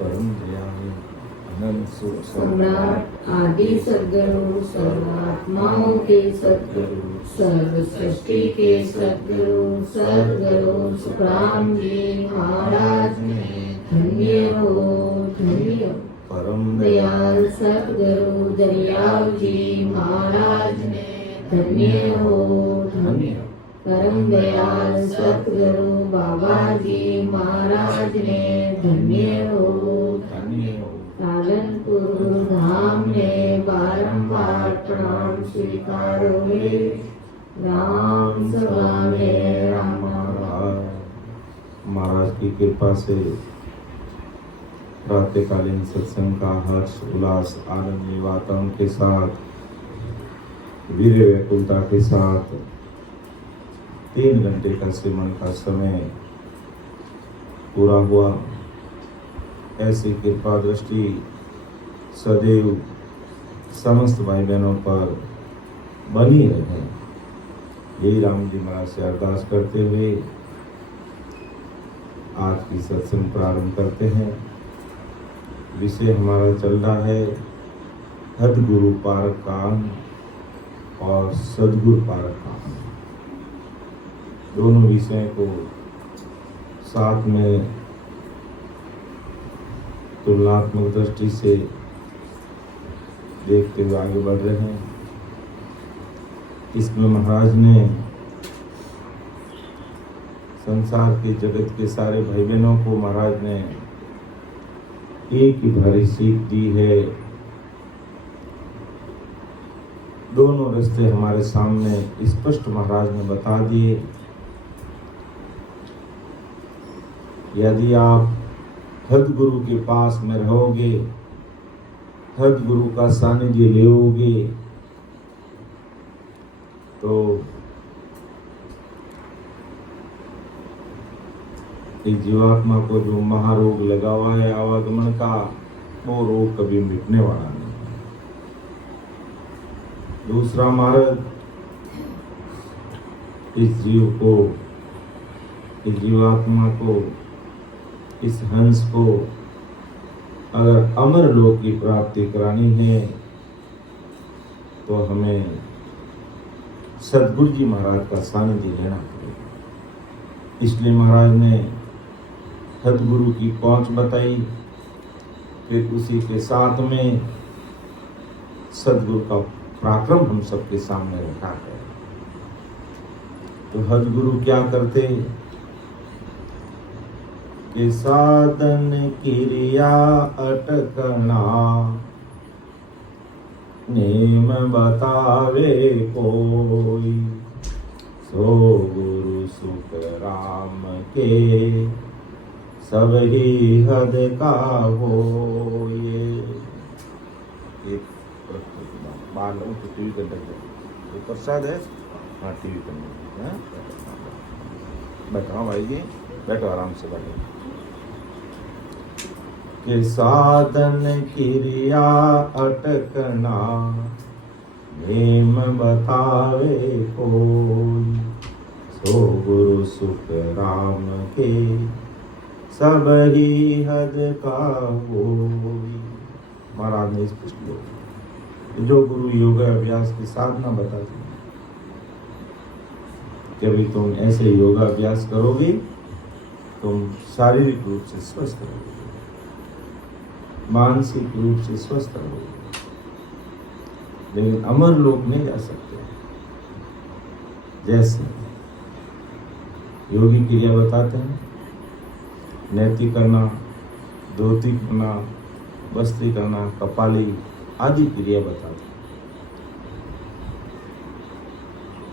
परम दयालु अनंत सुख सम्राट आदि सद्गुरु सर्वात्माओं के सद्गुरु सर्व सृष्टि के सद्गुरु सद्गुरु सुखराम जी महाराज ने धन्य हो परम दयाल सद्गुरु दरियाव जी महाराज ने धन्य हो परम दयाल सद्गुरु बाबा जी महाराज ने धन्य हो पालनपुर धाम ने बारंबार प्रणाम स्वीकारो राम सभा में राम। महाराज की कृपा से प्रातःकालीन सत्संग का हर्ष उल्लास आनंद वातावरण के साथ वीर व्याकुलता के साथ 3 घंटे का सिमरन का समय पूरा हुआ। ऐसी कृपा दृष्टि सदैव समस्त भाई बहनों पर बनी रहे, यही राम जी महाराज से अरदास करते हुए आज की सत्संग प्रारंभ करते हैं। विषय हमारा चल रहा है सद्गुरु पारक कान और सद्गुरु पारक कान। दोनों विषयों को साथ में तुलनात्मक दृष्टि से देखते हुए आगे बढ़ रहे हैं। इसमें महाराज ने संसार के जगत के सारे भाई बहनों को महाराज ने एक ही भारी सीख दी है। दोनों रास्ते हमारे सामने स्पष्ट महाराज ने बता दिए। यदि आप सद्गुरु के पास में रहोगे, सद्गुरु का सानिध्य लोगे, तो इस जीवात्मा को जो महारोग लगा हुआ है आवागमन का, वो रोग कभी मिटने वाला नहीं। दूसरा मार्ग, इस जीव को, इस जीवात्मा को, इस हंस को अगर अमर लोक की प्राप्ति करानी है तो हमें सद्गुरु जी महाराज का सानिध्य लेना पड़ेगा। इसलिए महाराज ने सद्गुरु की पहुंच बताई, फिर उसी के साथ में सद्गुरु का पराक्रम हम सबके सामने रखा है। तो सद्गुरु क्या करते कि साधन क्रिया अटकना नेम बतावे कोई, सो गुरु सुख राम के सब ही हद का हो। ये बाल तो टीवी कर ये प्रसाद है। हाँ टीवी करना, बैठो भाई जी, बैठो आराम से बैठो। कि साधन क्रिया अटकना नेम बतावे कोई, सो गुरु सुख राम के सब ही हद का होई। महाराज ने स्पष्ट बोला, जो गुरु योग अभ्यास की साधना बताते हैं कि अभी तुम ऐसे योगाभ्यास करोगे तुम शारीरिक रूप से स्वस्थ रहोगे, मानसिक रूप से स्वस्थ रहोगे, लेकिन अमर लोक नहीं जा सकते। जैसे योगी क्रिया बताते हैं, नैतिक करना, धोती करना, बस्ती करना, कपाली आदि क्रिया बताते हैं।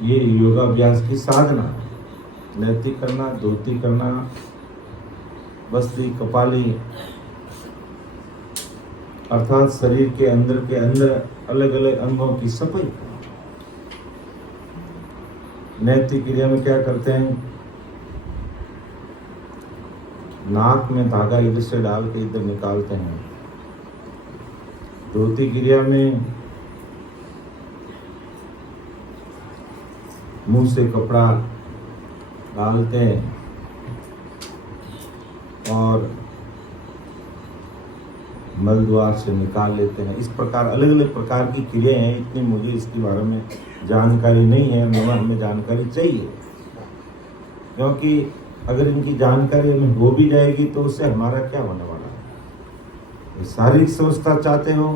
ये योगाभ्यास की साधना है। नैतिक करना, धोती करना, बस्ती, कपाली अर्थात शरीर के अंदर अलग अलग अंगों की सफाई करना। नैतिक क्रिया में क्या करते हैं, नाक में धागा इधर से डाल के इधर निकालते हैं। धोती क्रिया में मुंह से कपड़ा डालते हैं और मल द्वार से निकाल लेते हैं। इस प्रकार अलग अलग प्रकार की क्रियाएं हैं। इतनी मुझे इसके बारे में जानकारी नहीं है, मगर हमें जानकारी चाहिए, क्योंकि अगर इनकी जानकारी हमें हो भी जाएगी तो उससे हमारा क्या होने वाला है। शारीरिक स्वस्थता चाहते हो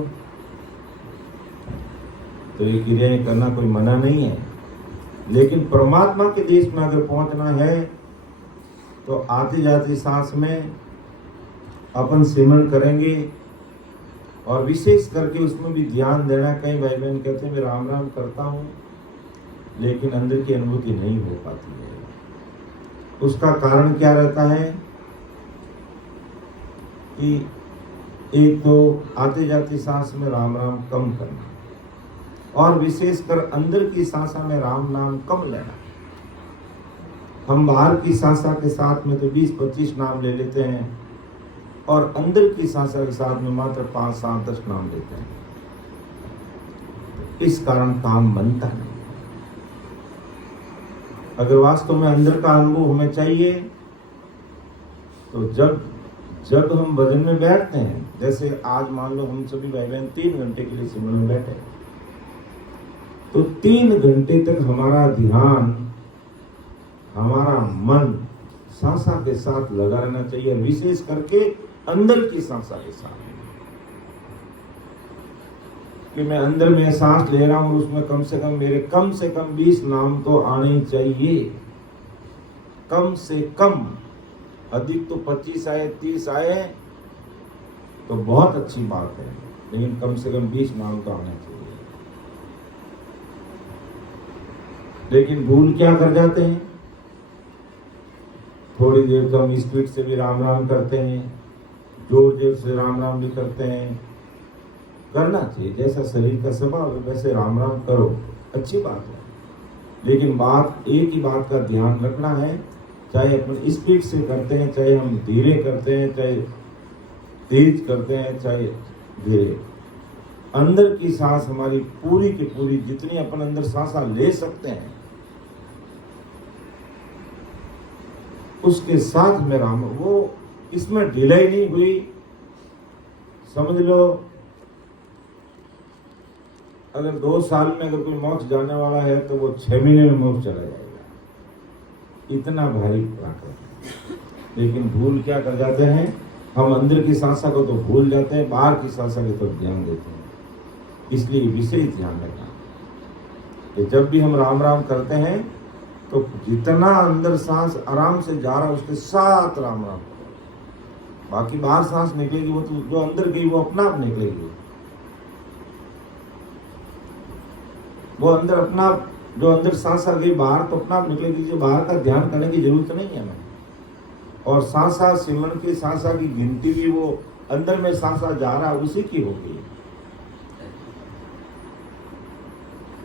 तो ये क्रियाएं करना कोई मना नहीं है, लेकिन परमात्मा के देश में अगर पहुंचना है तो आती जाती सांस में अपन सिमरन करेंगे, और विशेष करके उसमें भी ध्यान देना। कई भाई बहन कहते हैं मैं राम राम करता हूँ लेकिन अंदर की अनुभूति नहीं हो पाती है। उसका कारण क्या रहता है कि एक तो आते जाती सांस में राम राम कम करना, और विशेषकर अंदर की सांसा में राम नाम कम लेना। हम बाहर की सांसा के साथ में तो 20-25 नाम ले लेते हैं, और अंदर की सांसा के साथ में मात्र 5, 7, 10 नाम लेते हैं। इस कारण काम बनता नहीं। अगर वास्तव में अंदर का अनुभव हमें चाहिए तो जब हम भजन में बैठते हैं, जैसे आज मान लो हम सभी भाई बहन 3 घंटे के लिए सिमरन में बैठे, तो 3 घंटे तक हमारा ध्यान, हमारा मन सांसा के साथ लगा रहना चाहिए, विशेष करके अंदर की सांसा के साथ। कि मैं अंदर में सांस ले रहा हूं, उसमें कम से कम 20 नाम तो आने ही चाहिए, कम से कम। अधिक तो 25 आए, 30 आए तो बहुत अच्छी बात है, लेकिन कम से कम 20 नाम तो आने चाहिए। लेकिन भूल क्या कर जाते हैं, थोड़ी देर तो हम स्पीड से भी राम राम करते हैं, जोर जोर से राम राम भी करते हैं। करना चाहिए, जैसा शरीर का स्वभाव है वैसे राम राम करो, अच्छी बात है। लेकिन बात एक ही बात का ध्यान रखना है, चाहे अपन स्पीड से करते हैं, चाहे हम धीरे करते हैं, चाहे तेज करते हैं, चाहे धीरे, अंदर की सांस हमारी पूरी की पूरी, जितनी अपन अंदर सांसा ले सकते हैं उसके साथ में राम, वो इसमें ढिलाई नहीं हुई। समझ लो अगर 2 साल में अगर कोई मोक्ष जाने वाला है तो वो 6 महीने में मोक्ष चला जाएगा, इतना भारी प्राकृत। लेकिन भूल क्या कर जाते हैं, हम अंदर की सांसा को तो भूल जाते हैं, बाहर की सांसा की तरफ ध्यान देते हैं। इसलिए विशेष ध्यान रखना कि जब भी हम राम राम करते हैं तो जितना अंदर सांस आराम से जा रहा है उसके साथ राम राम करो। बाकी बाहर सांस निकलेगी वो तो जो अंदर गई वो अपना आप निकलेगी, वो अंदर अपना, जो अंदर सांस आ गई बाहर तो अपना आप निकलेगी। जो बाहर का ध्यान करने की जरूरत नहीं है हमें। और सांसा सिमरन की सांसा की गिनती भी वो अंदर में सांसा जा रहा है उसी की होगी।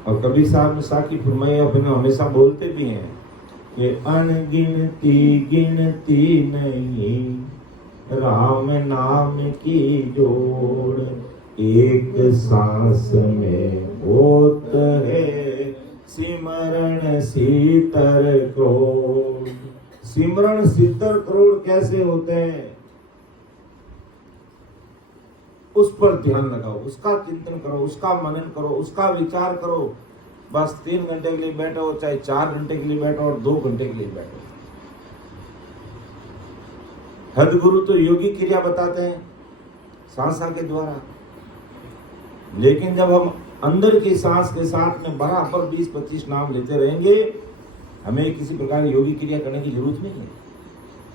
और कबीर साहब ने साकी फरमाई, अपने हमेशा बोलते भी हैं कि अनगिनती गिनती नहीं राम नाम की जोड़, एक सांस में होत है सिमरण 70 करोड़। सिमरण 70 करोड़ कैसे होते हैं, उस पर ध्यान लगाओ, उसका चिंतन करो, उसका मनन करो, उसका विचार करो। बस 3 घंटे के लिए बैठो, चाहे 4 घंटे के लिए बैठो और 2 घंटे के लिए बैठो। हदगुरु तो योगी क्रिया बताते हैं सांसा के द्वारा, लेकिन जब हम अंदर की सांस के साथ में बराबर 20-25 नाम लेते रहेंगे, हमें किसी प्रकार की योगी क्रिया करने की जरूरत नहीं है।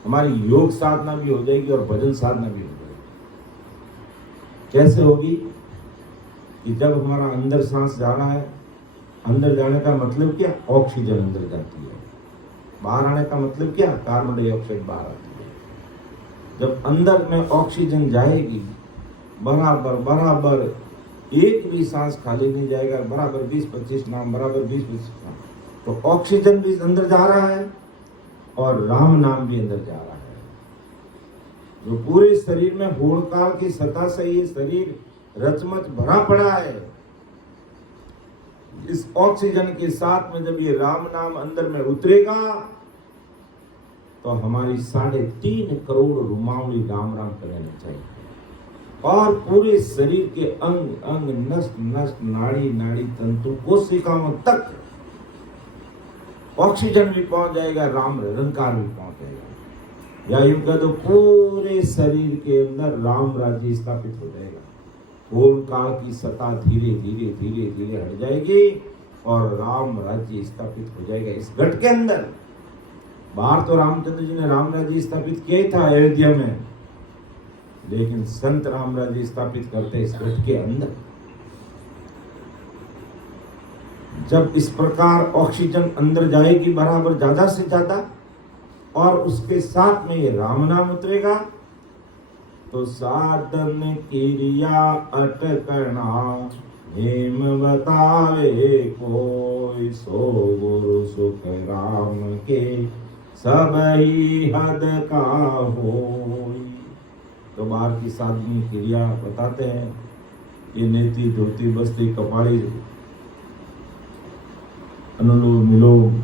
हमारी योग साधना भी हो जाएगी और भजन साधना भी हो जाएगी। कैसे होगी कि जब हमारा अंदर सांस जाना है, अंदर जाने का मतलब क्या, ऑक्सीजन अंदर जाती है। बाहर आने का मतलब क्या, कार्बन डाइऑक्साइड बाहर आती है। जब अंदर में ऑक्सीजन जाएगी बराबर एक भी सांस खाली नहीं जाएगा, बराबर 20-25 नाम, बराबर 20-25 नाम, तो ऑक्सीजन भी अंदर जा रहा है और राम नाम भी अंदर जा रहा है। जो पूरे शरीर में होड़काल की सतह से ये शरीर रचमच भरा पड़ा है, इस ऑक्सीजन के साथ में जब ये राम नाम अंदर में उतरेगा तो हमारी 3.5 करोड़ रुमावली राम राम करने चाहिए। और पूरे शरीर के अंग अंग नस नस नाड़ी नाड़ी तंतु कोशिकाओं तक ऑक्सीजन भी पहुंच जाएगा, राम निरंकार भी पहुंच जाएगा। या यूं कह दो पूरे शरीर के अंदर राम राज्य स्थापित हो जाएगा। ओंकार की सत्ता धीरे धीरे धीरे धीरे हट जाएगी और राम राज्य स्थापित हो जाएगा इस घट के अंदर। बाहर तो रामचंद्र जी ने राम राज्य स्थापित किया था अयोध्या में, लेकिन संत राम राज्य स्थापित करते इस घट के अंदर। जब इस प्रकार ऑक्सीजन अंदर जाएगी बराबर ज्यादा से ज्यादा और उसके साथ में ये राम नाम उतरेगा, तो साधन क्रिया अटकना हेम बतावे कोई, सो गुरु सुख राम के सब ही हद का होई। तो बाहर की साधन क्रिया बताते हैं, ये नेति धोती बस्ती कपाड़ी अनुलोम विलोम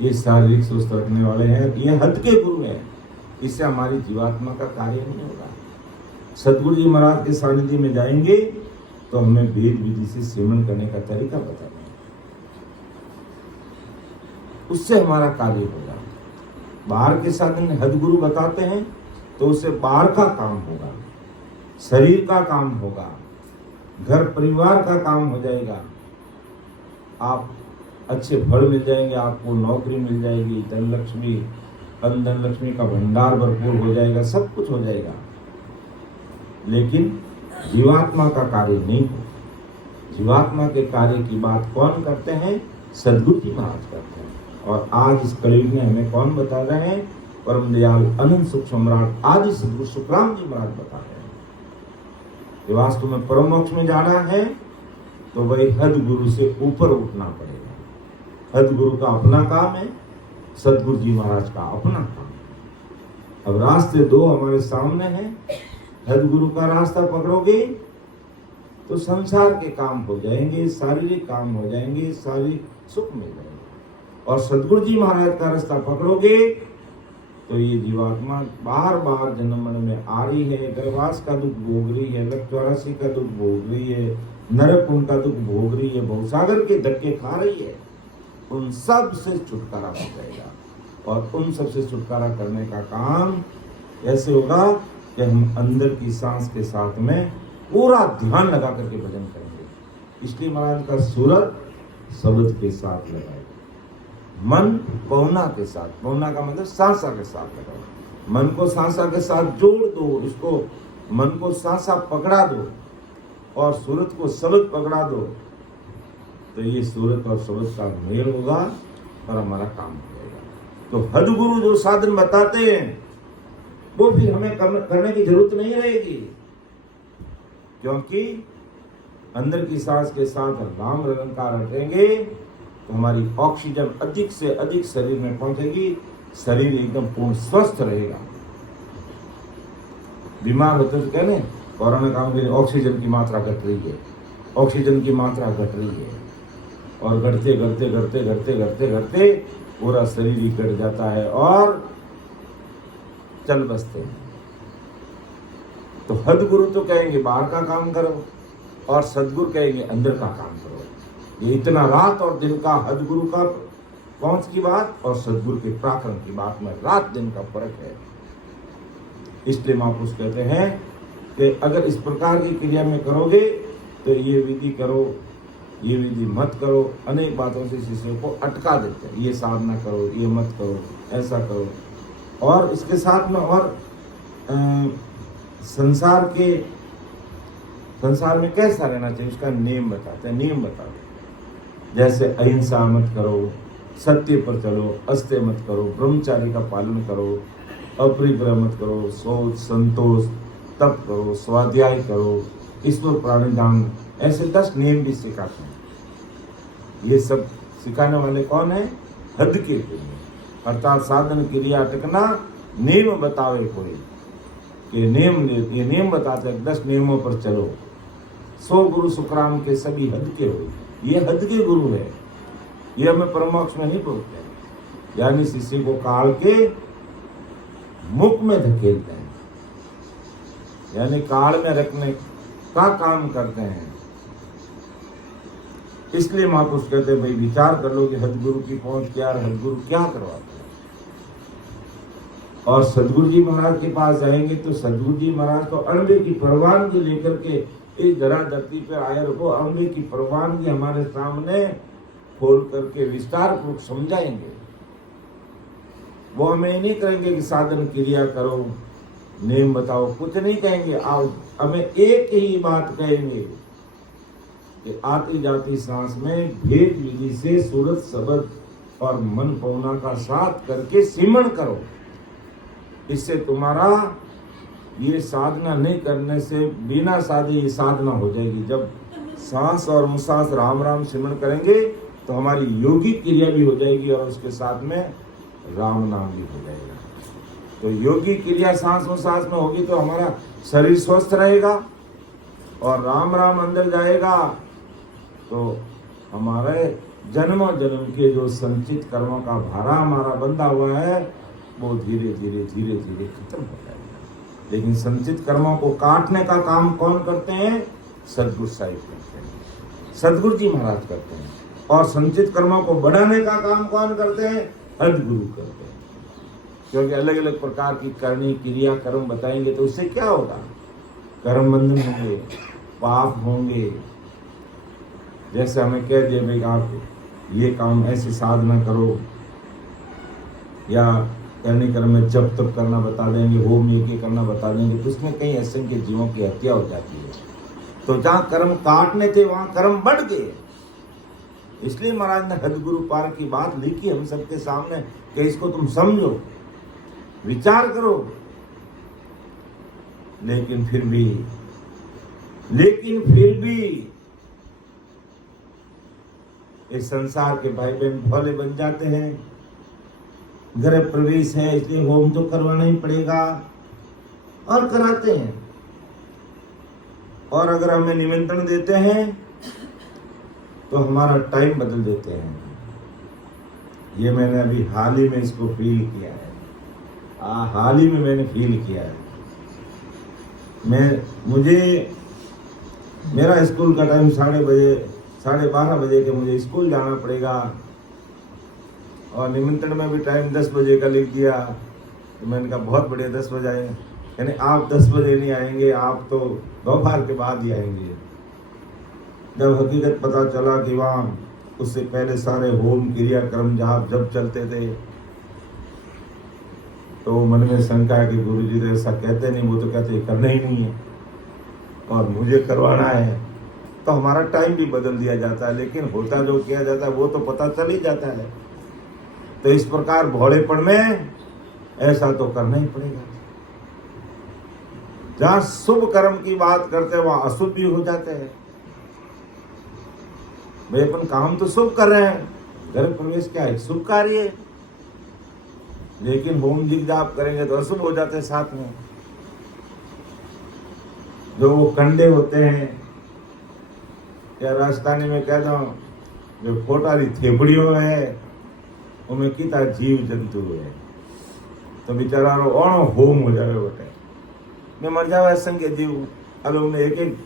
ये शारीरिक स्वस्थ रखने वाले हैं, ये हद के गुरु हैं। इससे हमारी जीवात्मा का कार्य नहीं होगा। सतगुरु जी महाराज के सानिध्य में जाएंगे तो हमें वेद विधि से सेवन करने का तरीका बता देंगे, उससे हमारा कार्य होगा। बाहर के साधन हद गुरु बताते हैं तो उससे बाहर का काम होगा, शरीर का काम होगा, घर परिवार का काम हो जाएगा, आप अच्छे फल मिल जाएंगे, आपको नौकरी मिल जाएगी, धन लक्ष्मी धन लक्ष्मी का भंडार भरपूर हो जाएगा, सब कुछ हो जाएगा। लेकिन जीवात्मा का कार्य नहीं हो। जीवात्मा के कार्य की बात कौन करते हैं? सद्गुरु जी महाराज करते हैं। और आज इस कलयुग में हमें कौन बता रहे हैं? परम दयाल अनंत सुख सम्राट आदि सद्गुरु सुखराम जी महाराज बता रहे हैं कि वास्तव में परम मोक्ष में जाना है तो वही हद गुरु से ऊपर उठना पड़ेगा। हद गुरु का अपना काम है, सदगुरु जी महाराज का अपना काम। अब रास्ते दो हमारे सामने हैं। हद गुरु का रास्ता पकड़ोगे तो संसार के काम हो जाएंगे, शारीरिक काम हो जाएंगे, शारीरिक सुख मिल जाएंगे। और सदगुरु जी महाराज का रास्ता पकड़ोगे तो ये जीवात्मा बार बार जन्म मरण में आ रही है, गर्भवास का दुख भोग रही है, लक्ष्य 84 का दुख भोग रही है, नरक कुंड का दुख भोग रही है, भवसागर के धक्के खा रही है। उन सब से छुटकारा हो जाएगा। और उन सब से छुटकारा करने का काम ऐसे होगा कि हम अंदर की सांस के साथ में पूरा ध्यान लगा करके भजन करेंगे। इसलिए महाराज का सूरत शब्द के साथ लगाए, मन पौना के साथ, पौना का मतलब सांसा के साथ लगाओ। मन को सांसा के साथ जोड़ दो, इसको मन को सांसा पकड़ा दो और सूरत को शब्द पकड़ा दो, तो ये सूरत और शब्द का मेल होगा और हमारा काम हो जाएगा। तो हद गुरु जो साधन बताते हैं वो फिर हमें करने की जरूरत नहीं रहेगी, क्योंकि अंदर की सांस के साथ राम निरंकार हटेंगे तो हमारी ऑक्सीजन अधिक से अधिक शरीर में पहुंचेगी, शरीर एकदम पूर्ण स्वस्थ रहेगा। बीमार होते तो कहने कोरोना काम के लिए ऑक्सीजन की मात्रा घट रही है, ऑक्सीजन की मात्रा घट रही है, और घटते घटते घटते घटते घटते घटते पूरा शरीर ही घट जाता है और चल बसते हैं। तो हद गुरु तो कहेंगे बाहर का काम करो और सदगुरु कहेंगे अंदर का काम करो। ये इतना रात और दिन का हद गुरु का पहुंच की बात और सदगुरु के पराक्रम की बात में रात दिन का फर्क है। इसलिए महापुरुष कहते हैं कि अगर इस प्रकार की क्रिया में करोगे तो ये विधि करो, ये विधि मत करो। अनेक बातों से शिष्यों को अटका देते हैं, ये साधना करो, ये मत करो, ऐसा करो। और इसके साथ में और संसार में कैसा रहना चाहिए उसका नियम बताते हैं, नियम बताते हैं। जैसे अहिंसा मत करो, सत्य पर चलो, अस्त्य मत करो, ब्रह्मचारी का पालन करो, अपरिग्रह मत करो, सोच संतोष, तप करो, स्वाध्याय करो, ईश्वर प्राणिधाम, ऐसे 10 नियम भी सिखाते हैं। ये सब सिखाने वाले कौन है? हद के गुरु, अर्थात साधन क्रिया टिकना नियम बतावे कोई, ये नियम बताते हैं। 10 नियमों पर चलो। 100 गुरु सुखराम के सभी हद के हो, ये हद के गुरु है। ये हमें परमोक्ष में नहीं पहुंचते, यानी शिष्य को काल के मुख में धकेलते हैं। यानी काल में रखने का काम करते हैं। इसलिए महापुरुष कहते हैं भाई विचार कर लो कि सदगुरु की पहुंच क्या है, सदगुरु क्या करवाते हैं। और सदगुरु जी महाराज के पास जाएंगे तो सदगुरु जी महाराज तो अणबे की परवानगी लेकर के इस धरा धरती पर आए रखो, अणबे की परवानगी हमारे सामने खोल करके विस्तार पूर्वक समझाएंगे। वो हमें नहीं कहेंगे कि साधन क्रिया करो, नेम बताओ, कुछ नहीं कहेंगे। आओ हमें एक ही बात कहेंगे कि आती जाती सांस में भेद विधि से सूरत शब्द और मन पौना का साथ करके सिमरण करो। इससे तुम्हारा ये साधना नहीं करने से बिना साधे ये साधना हो जाएगी। जब सांस और मुसास राम राम सिमरण करेंगे तो हमारी योगिक क्रिया भी हो जाएगी और उसके साथ में राम नाम भी हो जाएगा। तो योगी क्रिया सांस मुसास में होगी तो हमारा शरीर स्वस्थ रहेगा और राम राम अंदर जाएगा तो हमारे जन्मों जन्म के जो संचित कर्मों का भारा हमारा बंधा हुआ है वो धीरे धीरे खत्म हो जाएगा। लेकिन संचित कर्मों को काटने का काम कौन करते हैं? सदगुरु साहिब करते हैं, सदगुरु जी महाराज करते हैं। और संचित कर्मों को बढ़ाने का काम कौन करते हैं? सदगुरु करते हैं। क्योंकि अलग अलग प्रकार की करनी क्रिया कर्म बताएंगे तो उससे क्या होगा? कर्म बंधन होंगे, पाप होंगे। जैसे हमें कह दिया भाई आप ये काम ऐसी साधना करो, या करनी कर्म में जब तब करना बता देंगे, होम ये करना बता देंगे, तो उसमें कई असंख्य जीवों की हत्या हो जाती है। तो जहाँ कर्म काटने थे वहां कर्म बढ़ गए। इसलिए महाराज ने सदगुरु पार की बात लिखी हम सबके सामने कि इसको तुम समझो, विचार करो। लेकिन फिर भी इस संसार के भाई बहन भोले बन जाते हैं। गृह प्रवेश है इसलिए होम तो करवाना ही पड़ेगा और कराते हैं। और अगर हमें निमंत्रण देते हैं तो हमारा टाइम बदल देते हैं। ये मैंने अभी हाल ही में इसको फील किया है। हाल ही में मैंने फील किया है। मेरा स्कूल का टाइम 12:30 बजे के मुझे स्कूल जाना पड़ेगा और निमंत्रण में भी टाइम 10 बजे का लिख दिया। तो मैंने कहा बहुत बढ़िया 10 बजे आए, यानी आप 10 बजे नहीं आएंगे, आप तो दोपहर के बाद ही आएंगे। जब हकीकत पता चला कि वहाँ उससे पहले सारे होम क्रिया कर्म जब चलते थे तो मन में शंका है कि गुरु जी तो ऐसा कहते नहीं, वो तो कहते करना ही नहीं है और मुझे करवाना है। तो हमारा टाइम भी बदल दिया जाता है, लेकिन होता जो किया जाता है वो तो पता चल ही जाता है। तो इस प्रकार भोलेपन में ऐसा तो करना ही पड़ेगा। जहां शुभ कर्म की बात करते हैं वहां अशुभ भी हो जाते हैं। भाई अपन काम तो शुभ कर रहे हैं, घर प्रवेश क्या है? शुभ कार्य है। लेकिन होम जी जाप करेंगे तो अशुभ हो जाते हैं साथ में। जो वो कंडे होते हैं, या राजस्थानी में कहता हूँ जो फोटारी थेपड़ियों है उनमें कितना जीव जंतु है, तो बेचारा और होम हो जाए बेटे मैं मर जावे संगे जीव। अलो में एक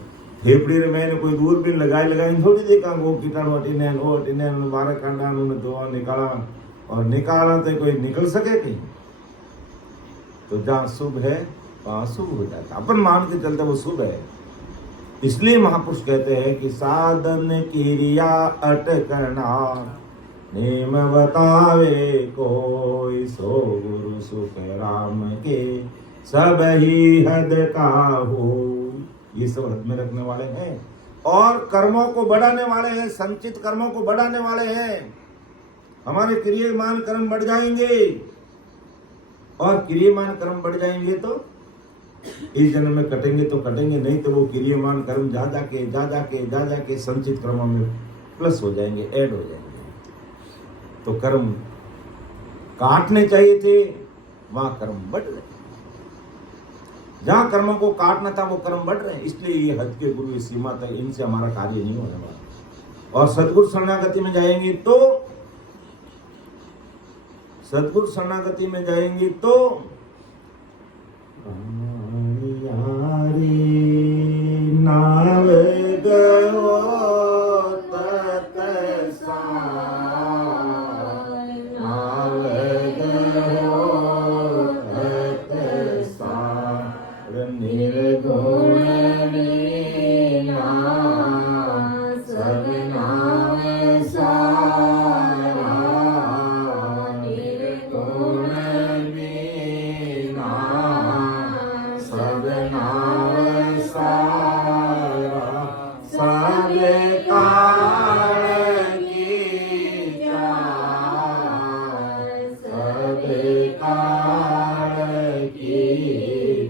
थेपड़ी रे मैंने कोई दूरबीन लगाई थोड़ी देखा वो कीटाणु हटीने 12 कांडा उन्होंने धोआ निकाला तो कोई निकल सके कहीं। तो जहाँ शुभ है वहाँ शुभ हो जाता, अपन मान के चलते वो शुभ है। इसलिए महापुरुष कहते हैं कि साधन क्रिया अटकना नेम बतावे कोई, सो गुरु सुख राम के सब ही हद का हो। ये सब हद में रखने वाले हैं और कर्मों को बढ़ाने वाले हैं, संचित कर्मों को बढ़ाने वाले हैं। हमारे क्रियमान कर्म बढ़ जाएंगे और क्रियमान कर्म बढ़ जाएंगे तो इस जन्म में कटेंगे तो कटेंगे, नहीं तो वो क्रियमान कर्म जा जाके संचित कर्मों में प्लस हो जाएंगे, ऐड हो जाएंगे। तो कर्म काटने चाहिए थे, वहां कर्म बढ़ रहे। जहां कर्मों को काटना था वो कर्म बढ़ रहे हैं। इसलिए ये हद के गुरु इस सीमा तक, इनसे हमारा कार्य नहीं होने वाला। और सदगुरु शरणागति में जाएंगे तो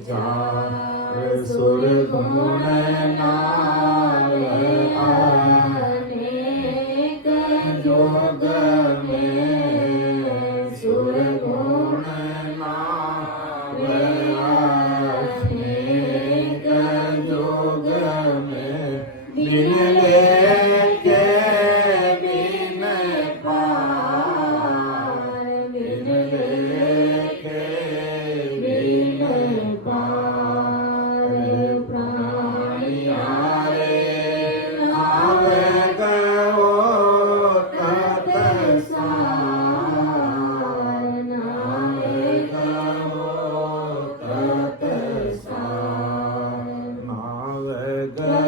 विचार सुर गुण नावे अनेक जोग में सुर गुण नावे अनेक जोग में बिन लेके बिन पार बिन लेके बिन पार प्राणियारे नावे गो तत सार नावे गो तत सार नावे गो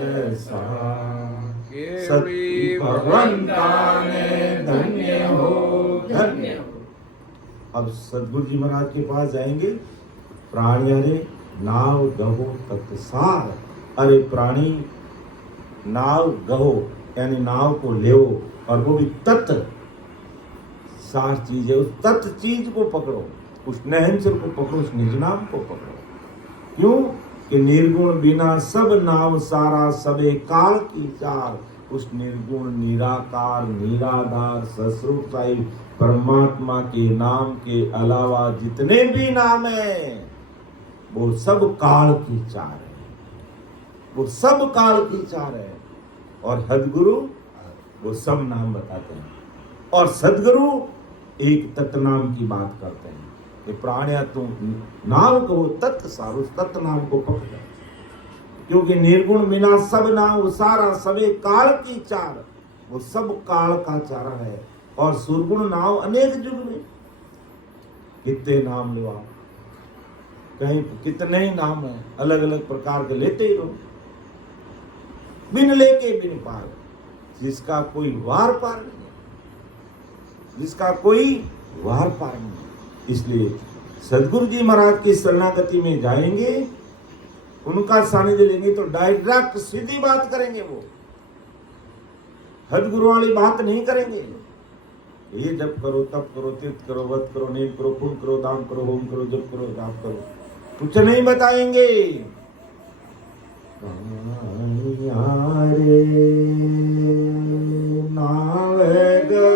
ऐसा सती भगवंता ने धन्य हो धन्य हो। अब सदगुरु जी महाराज के पास जाएंगे। प्राणी अरे नाव गहो तत्सार, अरे प्राणी नाव गहो यानी नाव को ले और वो भी तत् सार चीज है, उस तत् चीज को पकड़ो, उस नहंसर को पकड़ो, उस निज नाम को पकड़ो। क्यों कि निर्गुण बिना सब नाम सारा, सबे काल की चार। उस निर्गुण निराकार निराधार सस्वरूप साहिब परमात्मा के नाम के अलावा जितने भी नाम हैं वो सब काल की चार है, वो सब काल की चार है। और सदगुरु वो सब नाम बताते हैं और सदगुरु एक तत्नाम की बात करते हैं कि प्राणिया तुम नाम कहो तत्व सार, उस तत्व नाम को पकड़ो। क्योंकि निर्गुण बिना सब नाम सारा, सबे काल की चार, वो सब काल का चारा है। और सुरगुण नाम अनेक युग में, कितने नाम लो आप, कहीं कितने ही नाम है, अलग अलग प्रकार के लेते ही रहो, बिन लेके बिन पार, जिसका कोई वार पार नहीं, जिसका कोई वार पार नहीं। इसलिए सदगुरु जी महाराज की शरणागति में जाएंगे, उनका सानिध्य लेंगे तो डायरेक्ट सीधी बात करेंगे। वो सदगुरु वाली बात नहीं करेंगे। ये जप करो, तप करो, तीर्थ करो, व्रत करो, नेम करो, पुण्य करो, दान करो, होम करो, जप करो, जाप करो, कुछ नहीं बताएंगे। यारे नावे गो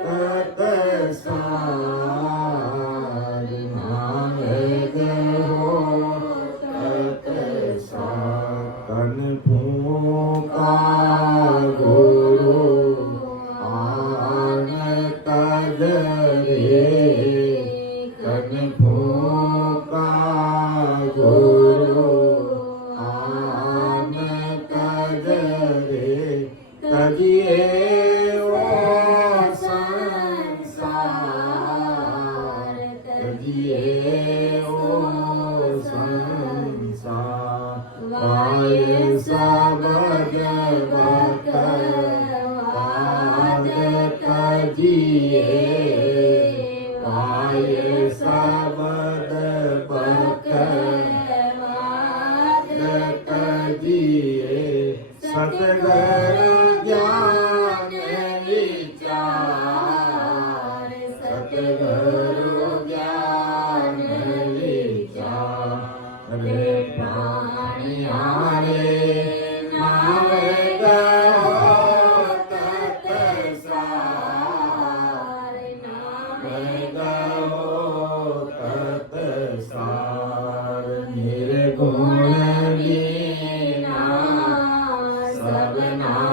तत सार, नावे गो तत सार। तन फूंका गुरु आन तज रे, तन फूंका गुरु आन तज रे, तजिए ओ संसार, तजिए ओ संसार। वाय सबद बकवाद तजिए, वाय सबद बकवाद तजिए। सतगुरु ज्ञान विचार, सतगुरु ज्ञान विचार। रे प्राणियारे नावे गो तत सार, नावे गो तत सार। निर्गुण बिना सब नाम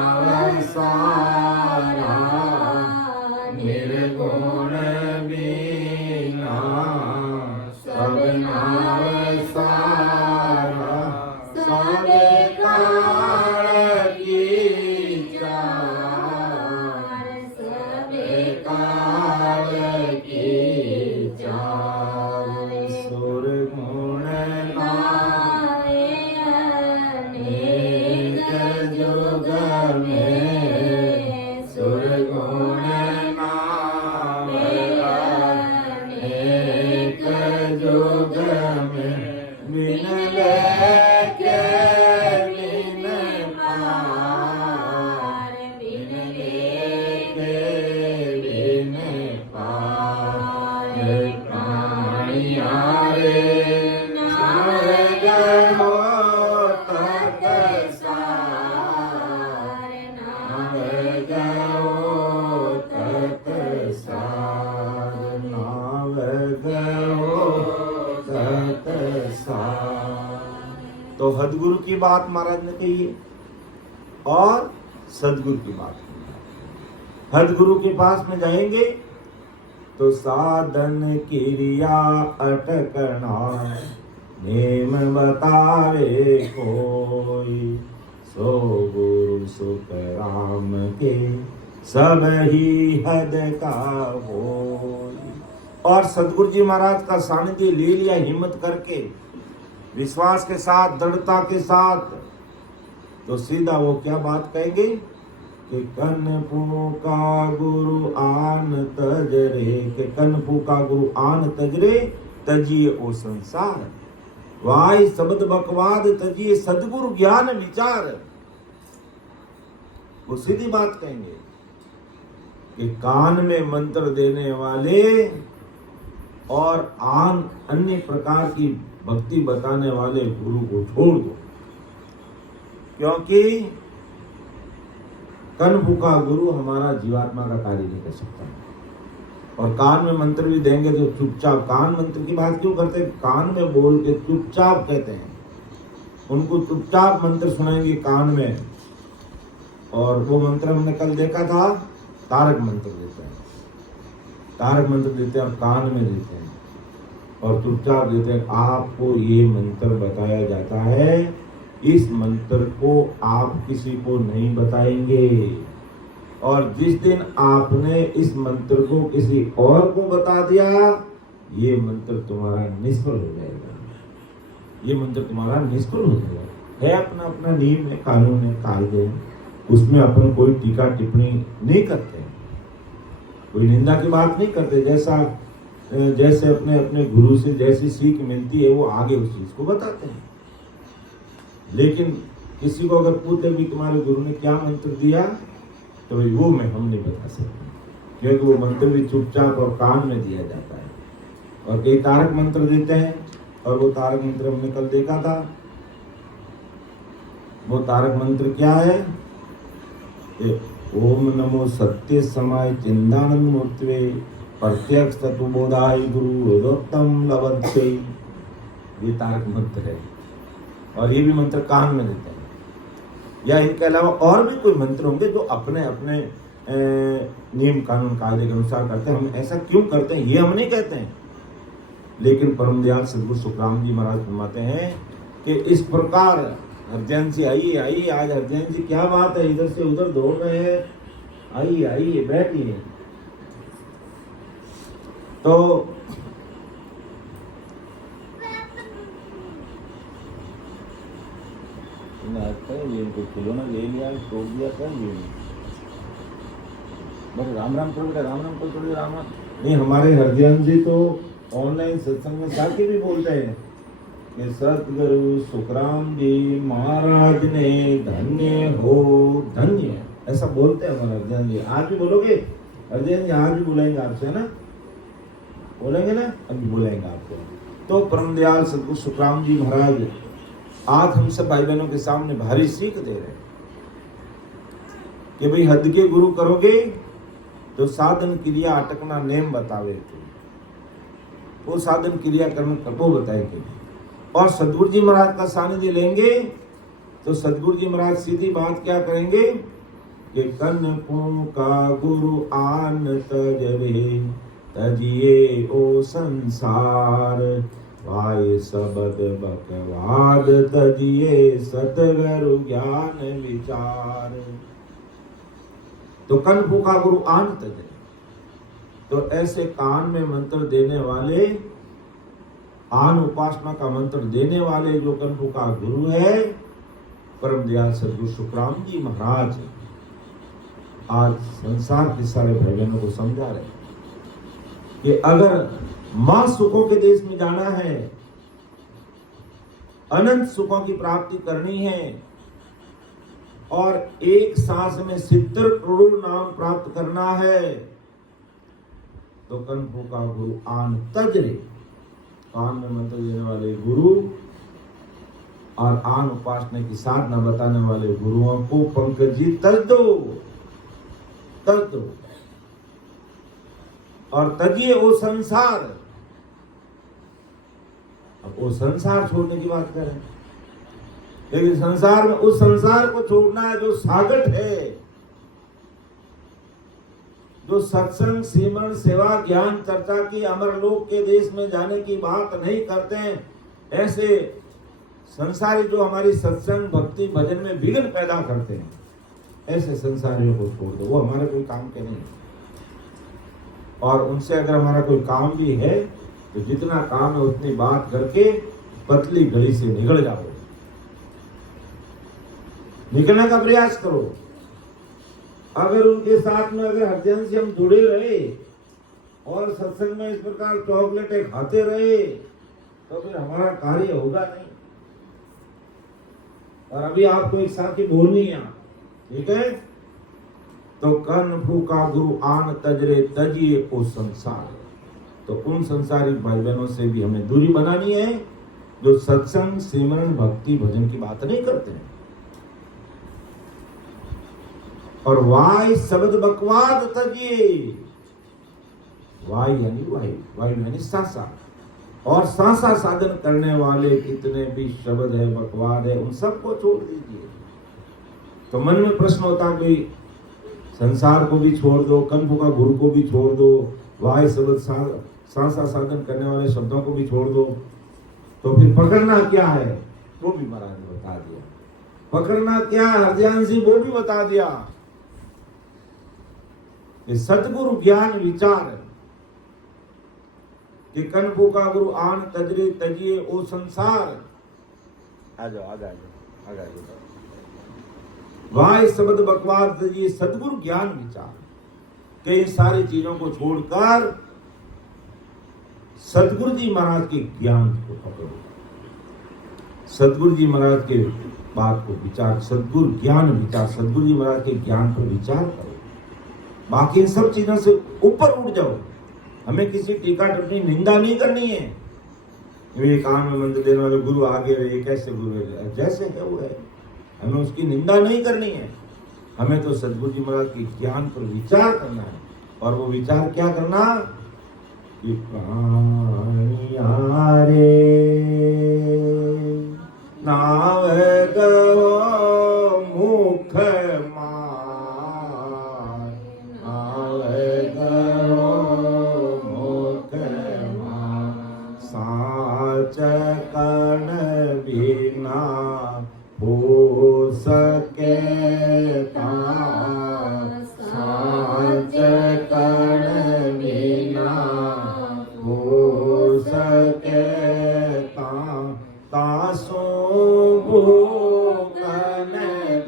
मैया रे नाव गयो तत सार, नाव गयो तत सार, नाव गयो तत सार। तो हदगुरु की बात महाराज ने कही है और सदगुरु की बात कही है। हदगुरु के पास में जाएंगे तो साधन क्रिया अटकना, नेम बतावे कोई, सो गुरु सुख राम के सब ही हद का होई। और सदगुरु जी महाराज का सानिध्य ले लिया हिम्मत करके, विश्वास के साथ, दृढ़ता के साथ, तो सीधा वो क्या बात कहेंगे कि कन फूका गुरु आन तजरे, कि कन फूका गुरु आन तजरे, तजिए ओ संसार, वाई शब्द बकवाद तजिए सदगुरु ज्ञान विचार। वो सीधी बात कहेंगे कि कान में मंत्र देने वाले और अन्य प्रकार की भक्ति बताने वाले गुरु को छोड़ दो, क्योंकि कन फूका गुरु हमारा जीवात्मा का कार्य नहीं कर सकता। और कान में मंत्र भी देंगे तो चुपचाप, कान मंत्र की बात क्यों करते हैं? कान में बोल के चुपचाप कहते हैं, उनको चुपचाप मंत्र सुनाएंगे कान में। और वो मंत्र हमने कल देखा था, तारक मंत्र देते हैं, तारक मंत्र देते हैं और कान में देते हैं और चुपचाप देते हैं। आपको ये मंत्र बताया जाता है, इस मंत्र को आप किसी को नहीं बताएंगे, और जिस दिन आपने इस मंत्र को किसी और को बता दिया, ये मंत्र तुम्हारा निष्फल हो जाएगा, ये मंत्र तुम्हारा निष्फल हो जाएगा। है अपना अपना नियम है, कानून है, कायदे हैं, उसमें अपन कोई टीका टिप्पणी नहीं करते, कोई निंदा की बात नहीं करते। जैसे अपने अपने गुरु से जैसी सीख मिलती है वो आगे उस चीज को बताते हैं। लेकिन किसी को अगर पूछे भी तुम्हारे गुरु ने क्या मंत्र दिया, तो वो हम नहीं बता सकते, क्योंकि वो मंत्र भी चुपचाप और कान में दिया जाता है। और कई तारक मंत्र देते हैं, और वो तारक मंत्र हमने कल देखा था। वो तारक मंत्र क्या है? ओम नमो सत्य समाय चिंदानंद मूर्तवे, प्रत्यक्ष तत्वबोधाय गुरु वेदोत्तम लभते, ये तारक मंत्र है। और ये भी मंत्र कान में देते हैं। या इनके अलावा और भी कोई मंत्र होंगे जो अपने अपने नियम कानून कायदे के अनुसार करते हैं। हम ऐसा क्यों करते हैं ये हम नहीं कहते हैं, लेकिन परम दयाल सदगुरु सुखराम जी महाराज फरमाते हैं कि इस प्रकार हरजैन जी आइए, आज हरजैन जी क्या बात है, इधर से उधर दौड़ रहे हैं, आइए बैठिए। तो इनको खिलौना ले लिया, तोड़ दिया, कर बस राम राम करो बेटा, राम राम करो, थोड़ी राम राम नहीं। हमारे हरजैन जी तो ऑनलाइन सत्संग में जाके भी बोलते हैं कि सतगुरु सुखराम जी महाराज ने धन्य हो धन्य, ऐसा बोलते हैं हमारे हरजैन जी। आज भी बोलोगे हरजैन जी? आज भी बुलाएंगे आपसे, है ना? बोलेंगे ना? अभी बुलाएंगे आपको। तो परम दयाल सतगुरु सुखराम जी महाराज आज हम सब भाई बहनों के सामने भारी सीख दे रहे हैं कि भाई हद के गुरु करोगे तो साधन क्रिया अटकना नेम बतावे, वो साधन क्रिया करना कपो बताएंगे। और सदगुरु जी महाराज का सानिध्य लेंगे तो सदगुरु जी महाराज सीधी बात क्या करेंगे कि कन का गुरु आन तजरे, तजिए ओ संसार, वाय शब्द बकवाद तजिए सतगुरु ज्ञान विचार। तो कन फूका गुरु आन तजरे, तो ऐसे कान में मंत्र देने वाले, आन उपासना का मंत्र देने वाले जो कन फूका गुरु है परम दयाल सदगुरु सुखराम जी महाराज आज संसार के सारे भाई बहनों को समझा रहे कि अगर मां सुखों के देश में जाना है, अनंत सुखों की प्राप्ति करनी है और एक सांस में 70 करोड़ नाम प्राप्त करना है, तो कन फूका गुरु आन तजरे, कान में मंत्र देने वाले गुरु और आन उपासना की साधना बताने वाले गुरुओं को पंकज जी तज दो और तजिए वो संसार। अब वो संसार छोड़ने की बात करें, लेकिन संसार में उस संसार को छोड़ना है जो सागट है, जो सत्संग सिमरन सेवा ज्ञान चर्चा की अमरलोक के देश में जाने की बात नहीं करते हैं। ऐसे संसारी जो हमारी सत्संग भक्ति भजन में विघ्न पैदा करते हैं, ऐसे संसारियों को छोड़ दो, वो हमारे कोई काम के नहीं। और उनसे अगर हमारा कोई काम भी है तो जितना काम है उतनी बात करके पतली घड़ी से निकल जाओ, निकलने का प्रयास करो। अगर उनके साथ में अगर हृदय से हम जुड़े रहे और सत्संग में इस प्रकार चॉकलेटें खाते रहे तो फिर हमारा कार्य होगा नहीं। और अभी आपको एक साथी बोलनी है, ठीक है? तो कन फूका गुरु आन तजरे तजिए ओ संसार। तो उन संसारी भाई बहनों से भी हमें दूरी बनानी है जो सत्संग सिमरन भक्ति भजन की बात नहीं करते हैं। और वाय शब्द बकवाद तजिए। वाय यानी वायु, वायु यानी सांसा, और सांसा साधन करने वाले कितने भी शब्द है बकवाद है उन सबको छोड़ दीजिए। तो मन में प्रश्न होता है भाई संसार को भी छोड़ दो, कनफू का गुरु को भी छोड़ दो, वाय शब्द सांसा साधन करने वाले शब्दों को भी छोड़ दो, तो फिर पकड़ना क्या है वो भी महाराज ने बता दिया। पकड़ना क्या हृदयांशी वो भी बता दिया कि सतगुरु ज्ञान विचार कि कनफू का गुरु आन तजरे तजिए ओ संसार। आ जाओ वाय शब्द बकवाद तजिए सतगुरु ज्ञान विचार। तो इन सारी चीजों को छोड़कर सतगुरु जी महाराज के ज्ञान को पकड़ो, सतगुरु जी महाराज के बात को विचार, सतगुरु ज्ञान विचार, सतगुरु जी महाराज के ज्ञान पर विचार करो। बाकी इन सब चीजों से ऊपर उठ जाओ। हमें किसी टीका टिप्पणी निंदा नहीं करनी है। ये कान में मंत्र देने वाले गुरु आगे रहे, कैसे गुरु है, जैसे है वो है, हमें उसकी निंदा नहीं करनी है। हमें तो सतगुरु जी महाराज के ज्ञान पर विचार करना है। और वो विचार क्या करना कि प्राणिया रे नाव गो मुख मार, नाव गो मुख मार, साच कण बिना हो सके साच कण बिना हो सके तासो भूकन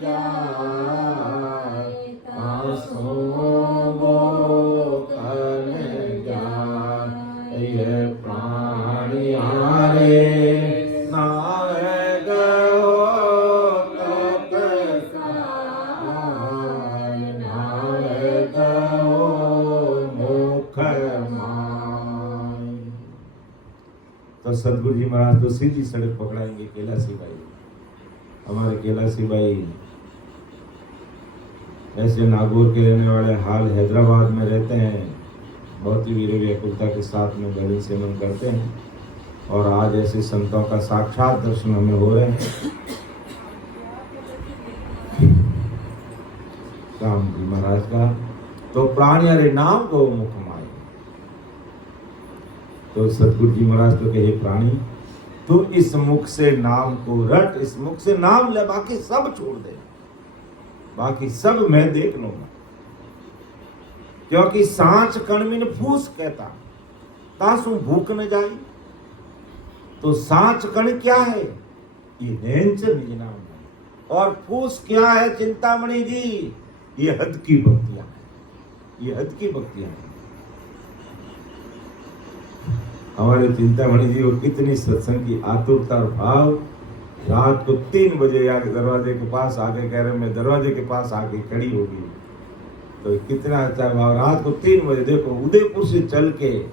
जाए, तासो भूकन जाए। ये प्राणिया रे तो सतगुरु जी महाराज तो सीधी सड़क पकड़ाएंगे। कैलाशी भाई, हमारे कैलाशी भाई ऐसे नागौर के रहने वाले, हाल हैदराबाद में रहते हैं, बहुत ही वीर व्याकुलता के साथ में भजन सेवन करते हैं। और आज ऐसे संतों का साक्षात दर्शन हमें हो रहे हैं। राम जी महाराज का तो प्राणी अरे नाम को मुख माए। तो सतगुरु जी महाराज तो कहे प्राणी तू इस मुख से नाम को रट, इस मुख से नाम ले, बाकी सब छोड़ दे, बाकी सब मैं देख लूंगा। क्योंकि सांच कणमिन फूस कहता तासु भूख न जाई। तो सांच कण क्या है? ये नेंच निज नाम है। और फूस क्या है चिंतामणि जी? ये हद की भक्तियां है, ये हद की भक्तियां है। हमारे चिंतामणि जी और कितनी सत्संग की आतुरता और भाव। रात को 3 बजे आके दरवाजे के पास आके कह रहे मैं दरवाजे के पास आके खड़ी होगी। तो कितना अच्छा भाव। रात को 3 बजे देखो, उदयपुर से चल के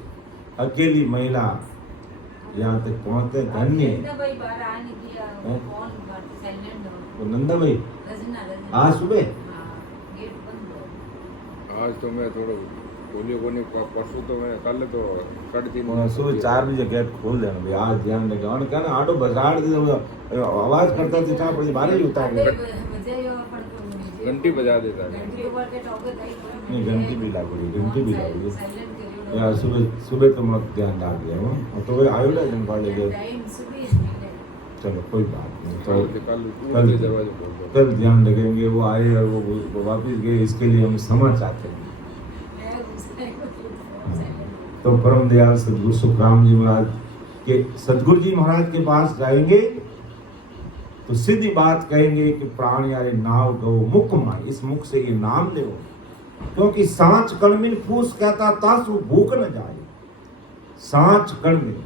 अकेली महिला यहाँ तक पहुँचते धन्य है। भाई बाहर आ नहीं दिया हैं? कौन बात साइलेंट हो वो नंदा भाई रजना आज सुबह हाँ गेट बंद हो आज तो मैं थोड़ा बोलियो को नहीं परसों तो मैं कल तो 3:30 सुबह 4 बजे गेट खोल देना भाई आज ध्यान रखे और क्या ना ऑटो बजाड़ दे आवाज करता तो चाह पड़ी बाहर ही उतार दे बजे यो पण तो घंटी बजा देता है घंटी ऊपर के टोके गई नहीं घंटी भी लागू घंटी भी लागू साइलेंट करियो यार सुबह सुबह तो मत ध्यान डाल दिया वो तो भाई आयो ना जन पड़ ले टाइम सुबह इसमें चलो कोई बात नहीं कल तो कल कल के दरवाजे खोल दो कल ध्यान रखेंगे वो आए और वो वापिस गए इसके लिए हम क्षमा चाहते हैं तो परम दयाल सदगुरु सुखराम जी महाराज के सदगुरु जी महाराज के पास जाएंगे तो सीधी बात कहेंगे कि प्राण यारे नाव गो मुख माई इस मुख से ये नाम ले क्योंकि सांच कणमिन फूस कहता तासु भूख न जाए सांच कणमिन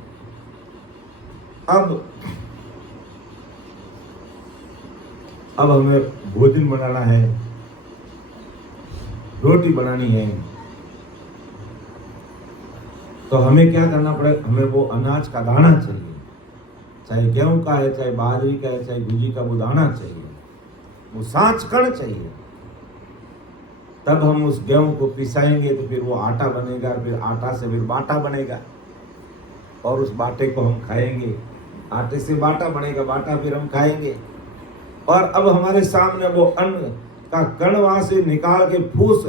अब हमें भोजन बनाना है रोटी बनानी है तो हमें क्या करना पड़ेगा हमें वो अनाज का दाना चाहिए चाहे गेहूं का है चाहे बाजरी का है चाहे भुजी का वो दाना चाहिए वो सांच कण चाहिए तब हम उस गेहूं को पिसाएंगे तो फिर वो आटा बनेगा फिर आटा से फिर बाटा बनेगा और उस बाटे को हम खाएंगे आटे से बाटा बनेगा बाटा फिर हम खाएंगे और अब हमारे सामने वो अन्न का कण वहां से निकाल के फूस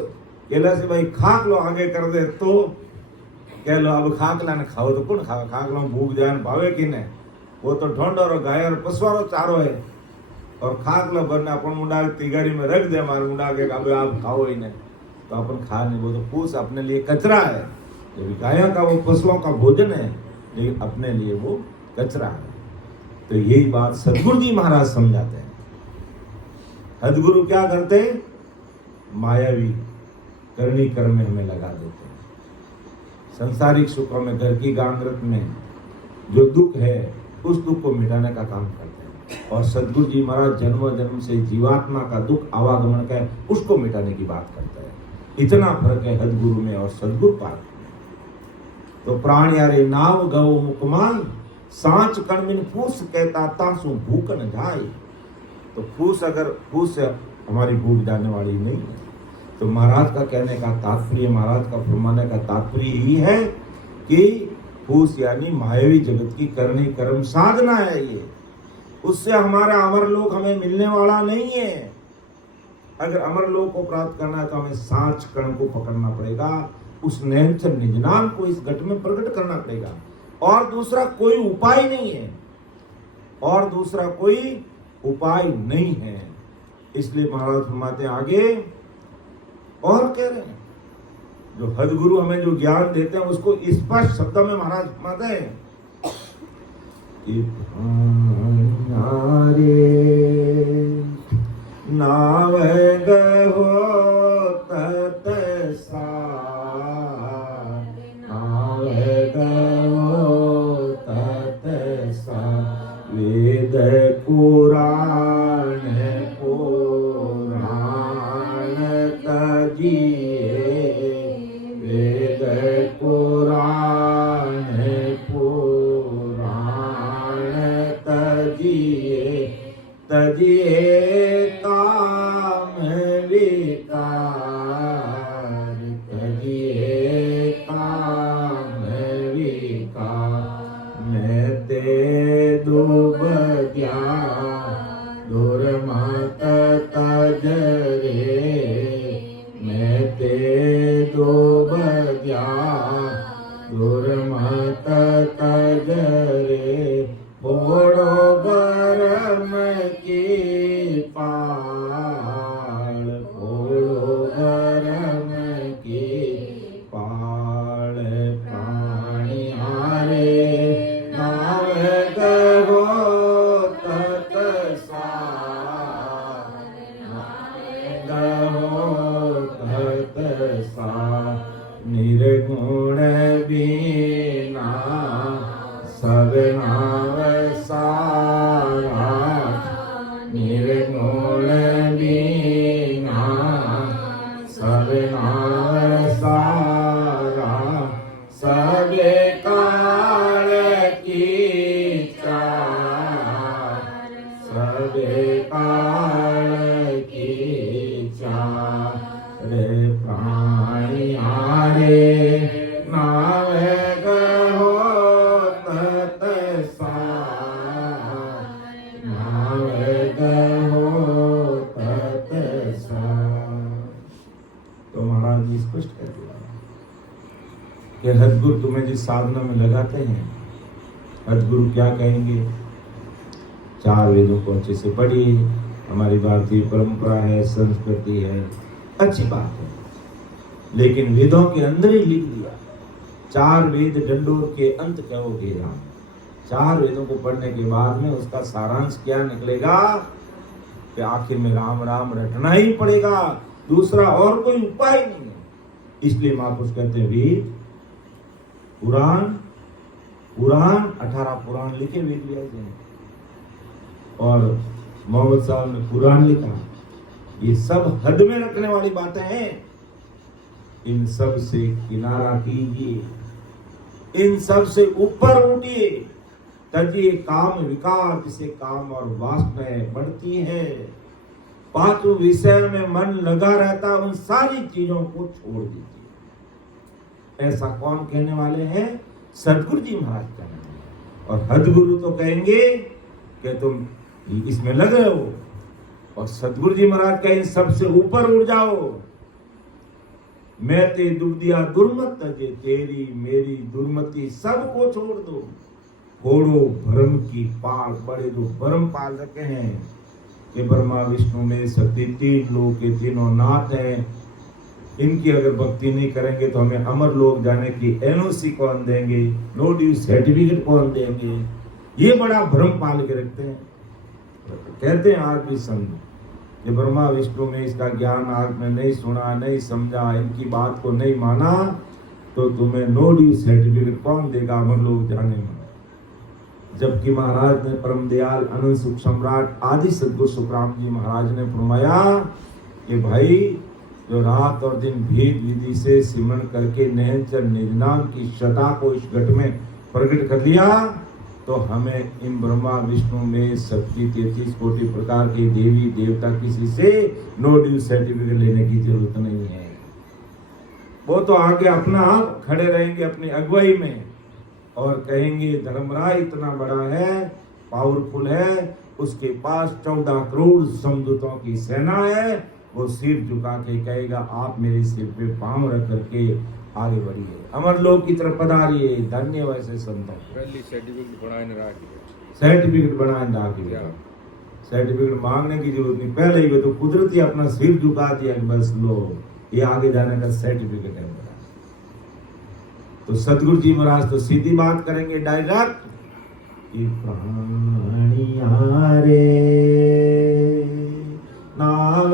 केला से भाई खाक लो आगे कर दे तो कह लो अब खाकला ने खाओ तो कौन खाओ खाकला भूख जाए भावे कि ने वो तो ढोंडो और गाय और पशुआरो चारो है और खाकला बनना अपन मुंडा तिगाड़ी में रख दे हमारे मुंडा के अब आप खाओ ही नहीं तो अपन खा नहीं वो तो फूस अपने लिए कचरा है जब गायों का वो पशुओं का भोजन है लेकिन अपने लिए वो कचरा है तो यही बात सदगुरु जी महाराज समझाते हैं सदगुरु क्या करते मायावी करनी कर्म में हमें लगा देते हैं संसारिक सुखों में घर की गांगरत में जो दुख है उस दुख को मिटाने का काम करते हैं और सदगुरु जी महाराज जन्म जन्म से जीवात्मा का दुख आवागमन का है उसको मिटाने की बात करते हैं इतना फर्क है सदगुरु में और सदगुरु पाठ में तो प्राण यारे नाव गौ मुकमान सांच कणमिन फूस कहता तासु भूख न जाए तो फूस अगर फूस से हमारी भूख जाने वाली नहीं है तो महाराज का कहने का तात्पर्य महाराज का फरमाने का तात्पर्य यही है कि फूस यानी मायावी जगत की करनी कर्म साधना है ये उससे हमारा अमर लोक हमें मिलने वाला नहीं है अगर अमर लोक को प्राप्त करना है तो हमें सांच कण को पकड़ना पड़ेगा उस नैन से निजनाम को इस घट में प्रकट करना पड़ेगा और दूसरा कोई उपाय नहीं है और दूसरा कोई उपाय नहीं है इसलिए महाराज फरमाते हैं आगे और कह रहे हैं जो सदगुरु हमें जो ज्ञान देते हैं उसको स्पष्ट शब्दों में महाराज फरमाते हैं नाव गहो तत नाव गहो तत वेद पुराण तजिए वेद पुराण तजिए काम विकार तजिए काम विकार मैं ते डूब गया दुर्मत तजरे मैं ते डूब गया दुर्मत तजरे बोड़ो गरम की पाल बोड़ो गरम की पाल प्राणी हारे नाव गहो तत गहो तत निर्गुण बीना सब नाव सारा निर्गुण बीना सब नाव सारा सबे काल की कि हदगुरु तुम्हें जिस साधना में लगाते हैं, हदगुरु क्या कहेंगे? 4 वेदों को अच्छे से पढ़िए, हमारी भारतीय परंपरा है, संस्कृति है, अच्छी बात है। लेकिन वेदों के अंदर ही लिख दिया, 4 वेद डंडोर के अंत कहोगे राम। 4 वेदों को पढ़ने के बाद में उसका सारांश क्या निकलेगा कि आखिर में राम राम रटना ही पड़ेगा, दूसरा और कोई उपाय नहीं है। इसलिए महापुरुष कहते हैं वेद, पुराण 18 पुराण लिखे वेद व्यास जी ने, और मोहम्मद साहब ने कुरान लिखा। ये सब हद में रखने वाली बातें हैं। इन सब से किनारा कीजिए, इन सब से ऊपर उठिए, तजिए काम विकार, जिसे काम और वासनाएं बढ़ती है। 5 विषय में मन लगा रहता, उन सारी चीजों को छोड़ दीजिए। ऐसा कौन कहने वाले हैं? सदगुरु जी महाराज कहने वाले। और हदगुरु तो कहेंगे कि तुम इसमें लग रहे हो, और सदगुरु जी महाराज कहें सबसे ऊपर उड़ जाओ। मैं ते दुर्दिया दुर्मत तजे, तेरी मेरी दुर्मति सबको छोड़ दो। फोड़ो भ्रम की पाल, बड़े जो भ्रम पाल रखे हैं कि ब्रह्मा विष्णु में शक्ति 3 लोग के तीनों नाथ हैं, इनकी अगर भक्ति नहीं करेंगे तो हमें अमर लोक जाने की एनओसी कौन देंगे, नो ड्यू सर्टिफिकेट कौन देंगे? ये बड़ा भ्रम पाल के रखते हैं। कहते हैं आज भी संत कि ब्रह्मा विष्णु में इसका ज्ञान आज में नहीं सुना, नहीं समझा, इनकी बात को नहीं माना, तो तुम्हें नो ड्यू सर्टिफिकेट कौन देगा अमर लोक जाने में? जबकि महाराज ने परम दयाल अनंत सुख सम्राट आदि सदगुरु सुखराम जी महाराज ने फरमाया कि भाई जो रात और दिन भेद विधि से सिमरन करके नहनचर निज नाम की शता को इस घट में प्रकट कर लिया, तो हमें इन ब्रह्मा विष्णु में शक्ति 33 कोटि प्रकार के देवी देवता किसी से नो ड्यू सर्टिफिकेट लेने की जरूरत नहीं है। वो तो आगे अपना आप खड़े रहेंगे अपनी अगुवाई में और कहेंगे धर्मराज इतना बड़ा है, पावरफुल है, उसके पास 14 करोड़ समदूतों की सेना है, वो सिर झुका के कहेगा आप मेरे सिर पे पांव रख करके आगे बढ़िए, अमर लोक की तरफ पधारिए। धन्य वैसे संतों पहली सर्टिफिकेट बनाए राखी, सर्टिफिकेट बनाए राखी, सर्टिफिकेट मांगने की जरूरत नहीं, पहले ही वो तो कुदरती अपना सिर झुका दिया, बस लो ये आगे जाने का सर्टिफिकेट है मेरा। तो सतगुरु जी महाराज तो सीधी बात करेंगे डायरेक्ट कि प्राणिया रे नाव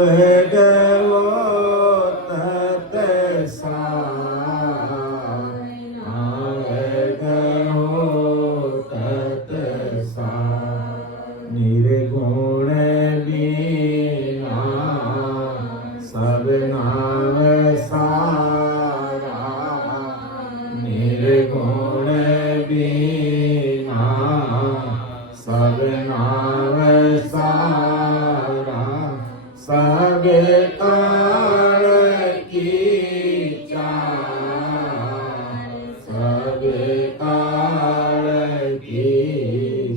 गवो तत निर्गुण बीना सब नाम सारा, निर्गुण बीना सब नाम सारा, सब काल की चाल, सब काल की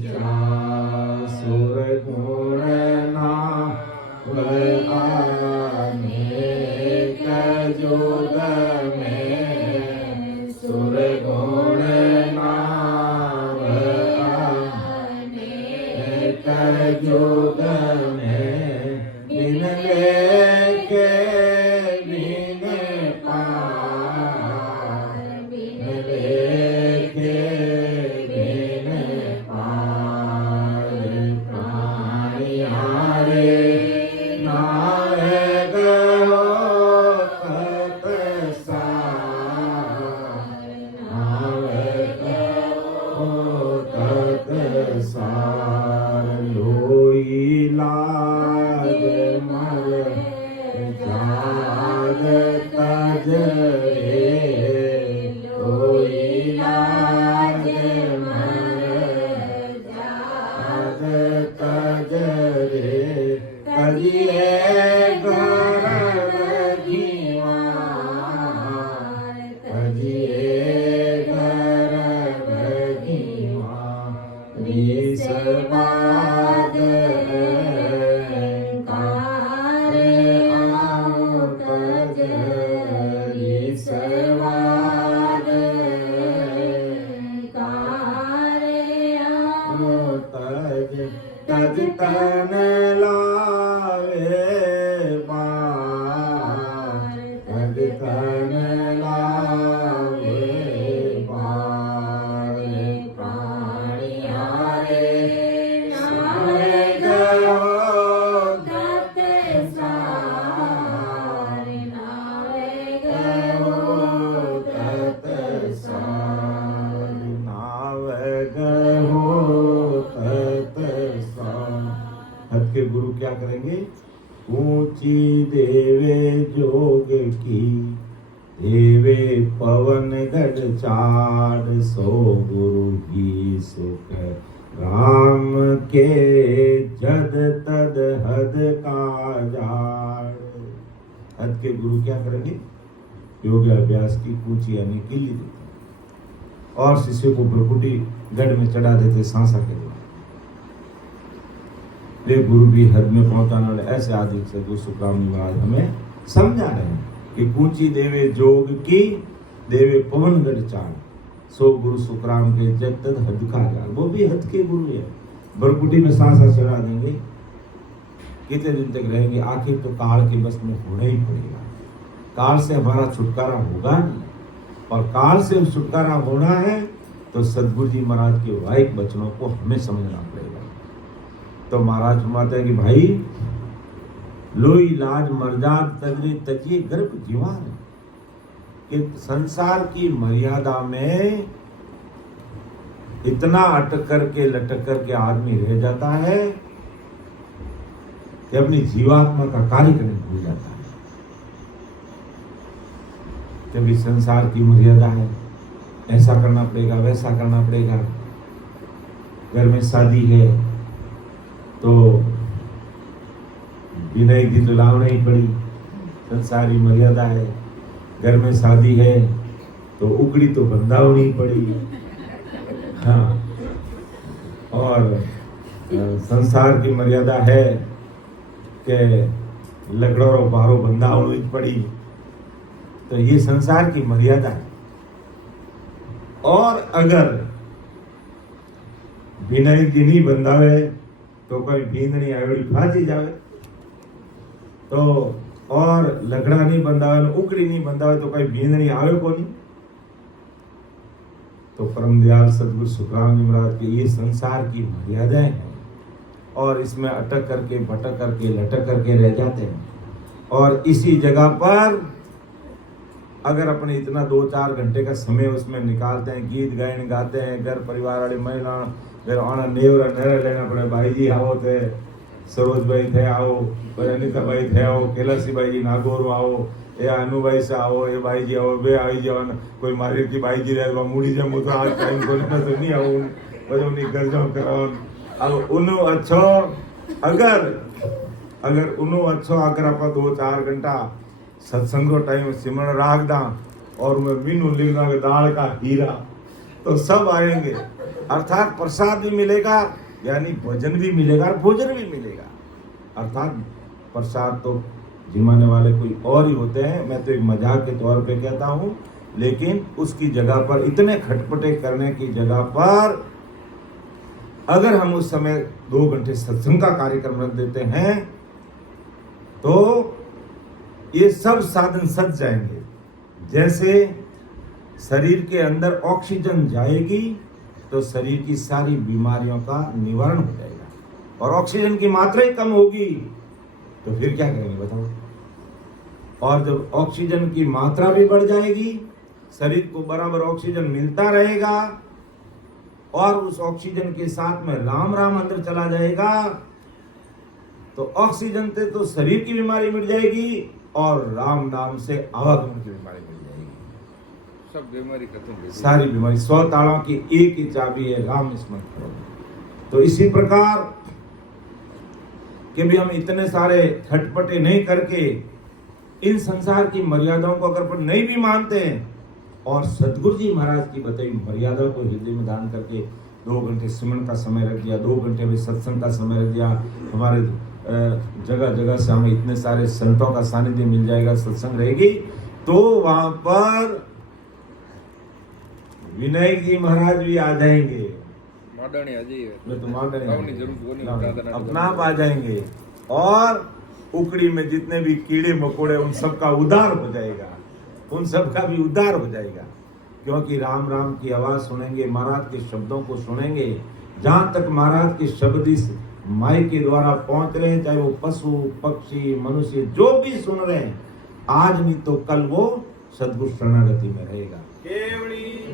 चाल, सुर गुण नाम अनेक जोग में, सुर गुण नाम अनेक जोग में, बिन लेके बिन पार, बिन लेके बिन पार, प्राणिया रे नायक हो तत सार, नायक हो तत सार, लोई लाग मर जाग तज रे, लोई लाग मर जाग तज रे, तजिए गर्भ घीवार, तजिए गर्भ घीवार, निसबाद कार आओ तज, निसबाद तज तन लावे पार, तज तन लावे पार। प्राणियारे नावे गयो तत सार, नावे गयो तत सार, नावे गयो तत सार। हद के गुरु क्या करेंगे? ऊंची देवे जोग की, देवे पवन गढ़ चार, सो गुरु ही सुख राम के जद तद हद का जाड़। हद के गुरु क्या करेंगे? योग अभ्यास की ऊंची यानी कीली देते हैं और शिष्य को भ्रकुटी गढ़ में चढ़ा देते सांसा के द्वारा। वे गुरु भी हद में पहुंचाने वाले ऐसे आदि सदगुरु सुखराम जी महाराज हमें समझा रहे हैं कि कूची देवे जोग की, देवे पवन गढ़ चार, सो गुरु सुखराम के जब तक हद का जाल। वो भी हद के गुरु है। भरकुटी में सांसा चढ़ा देंगे, कितने दिन तक रहेंगे? आखिर तो काल के बस में होना ही पड़ेगा। काल से हमारा छुटकारा होगा नहीं, और काल से छुटकारा होना है तो सदगुरु जी महाराज के वाहिक वचनों को हमें समझना पड़ेगा। तो महाराज फरमाते हैं कि भाई लोई लाज मर्जाद तजरे तजिए गर्भ जीवान, कि संसार की मर्यादा में इतना अटक करके लटक करके आदमी रह जाता है कि अपनी जीवात्मा का कार्य करने भूल जाता है। क्योंकि संसार की मर्यादा है, ऐसा करना पड़ेगा, वैसा करना पड़ेगा। घर में शादी है तो विनय की तो लावना ही पड़ी, संसारी मर्यादा है। घर में शादी है तो उकड़ी तो बंधावनी ही पड़ी। हाँ, और संसार की मर्यादा है कि लकड़ों और बारों बंधावनी पड़ी। तो ये संसार की मर्यादा है। और अगर विनय की नहीं बंधावे तो कोई भींदनी आयोड़ी फांसी जावे, तो और लकड़ा नहीं बंधावे, उकड़ी नहीं बंधावे तो कोई भींदनी आवे को नहीं। तो परम दयाल सदगुरु सुखराम जी महाराज के ये संसार की मर्यादाएं हैं, और इसमें अटक करके भटक करके लटक करके रह जाते हैं। और इसी जगह पर अगर अपने इतना 2-4 घंटे का समय उसमें निकालते हैं, गीत गायन गाते हैं, घर परिवार वाली महिला फिर आना नेवरा नहरा लेना पड़े, भाई जी आओ थे, सरोज भाई थे आओ, फिर अनिता भाई थे आओ, कैलासी भाई जी नागौर आओ, ये अनु भाई से आओ, ये भाई जी आओ, वे आई जाओ। कोई मारी की भाई जी रहे मुड़ी जब मुझे आज टाइम को तो नहीं आओ, वजह उन्हीं घर जाओ कराओ। अब उन्हों अच्छो अगर उन्हों अच्छो अगर आप 2-4 घंटा सत्संग को टाइम सिमरण राख दा और मैं मीनू लिखना दाल का हीरा, तो सब आएंगे। अर्थात प्रसाद भी मिलेगा, यानी भोजन भी मिलेगा और भोजन भी मिलेगा। अर्थात प्रसाद तो जिमाने वाले कोई और ही होते हैं, मैं तो एक मजाक के तौर पे कहता हूँ। लेकिन उसकी जगह पर, इतने खटपटे करने की जगह पर अगर हम उस समय 2 घंटे सत्संग का कार्यक्रम रख देते हैं तो ये सब साधन सज जाएंगे। जैसे शरीर के अंदर ऑक्सीजन जाएगी तो शरीर की सारी बीमारियों का निवारण हो जाएगा, और ऑक्सीजन की मात्रा ही कम होगी तो फिर क्या करेंगे बताओ। और जब ऑक्सीजन की मात्रा भी बढ़ जाएगी, शरीर को बराबर ऑक्सीजन मिलता रहेगा, और उस ऑक्सीजन के साथ में राम राम अंदर चला जाएगा, तो ऑक्सीजन से तो शरीर की बीमारी मिट जाएगी और राम नाम से आवागमन की बीमारी मिट जाएगी। सब बीमारी खत्म, सारी बीमारी। 100 तालों की एक ही चाबी है, राम स्मरण करो। तो इसी प्रकार कि भी हम इतने सारे खटपटे नहीं करके इन संसार की मर्यादाओं को अगर पर नहीं भी मानते हैं, और सदगुरु जी महाराज की बताई मर्यादा को हृदय में दान करके 2 घंटे सिमरन का समय रख दिया, 2 घंटे में सत्संग का समय रख दिया, हमारे जगह जगह से हमें इतने सारे संतों का सानिध्य मिल जाएगा, सत्संग रहेगी, तो वहां पर विनय जी महाराज भी आ जाएंगे। मांडणी हजी वे तो मांडणी गाँव नहीं जरूर कोनी दादा अपना आप आ जाएंगे और उकड़ी में जितने भी कीड़े मकोड़े उन सब का उद्धार हो जाएगा, उन सब का भी उद्धार हो जाएगा, क्योंकि राम राम की आवाज सुनेंगे, महाराज के शब्दों को सुनेंगे। जहां तक महाराज के शब्द इस माइक के द्वारा पहुंच रहे हैं, चाहे वो पशु पक्षी मनुष्य जो भी सुन रहे हैं, आज नहीं तो कल वो सद्गुरु शरणागति में रहेगा।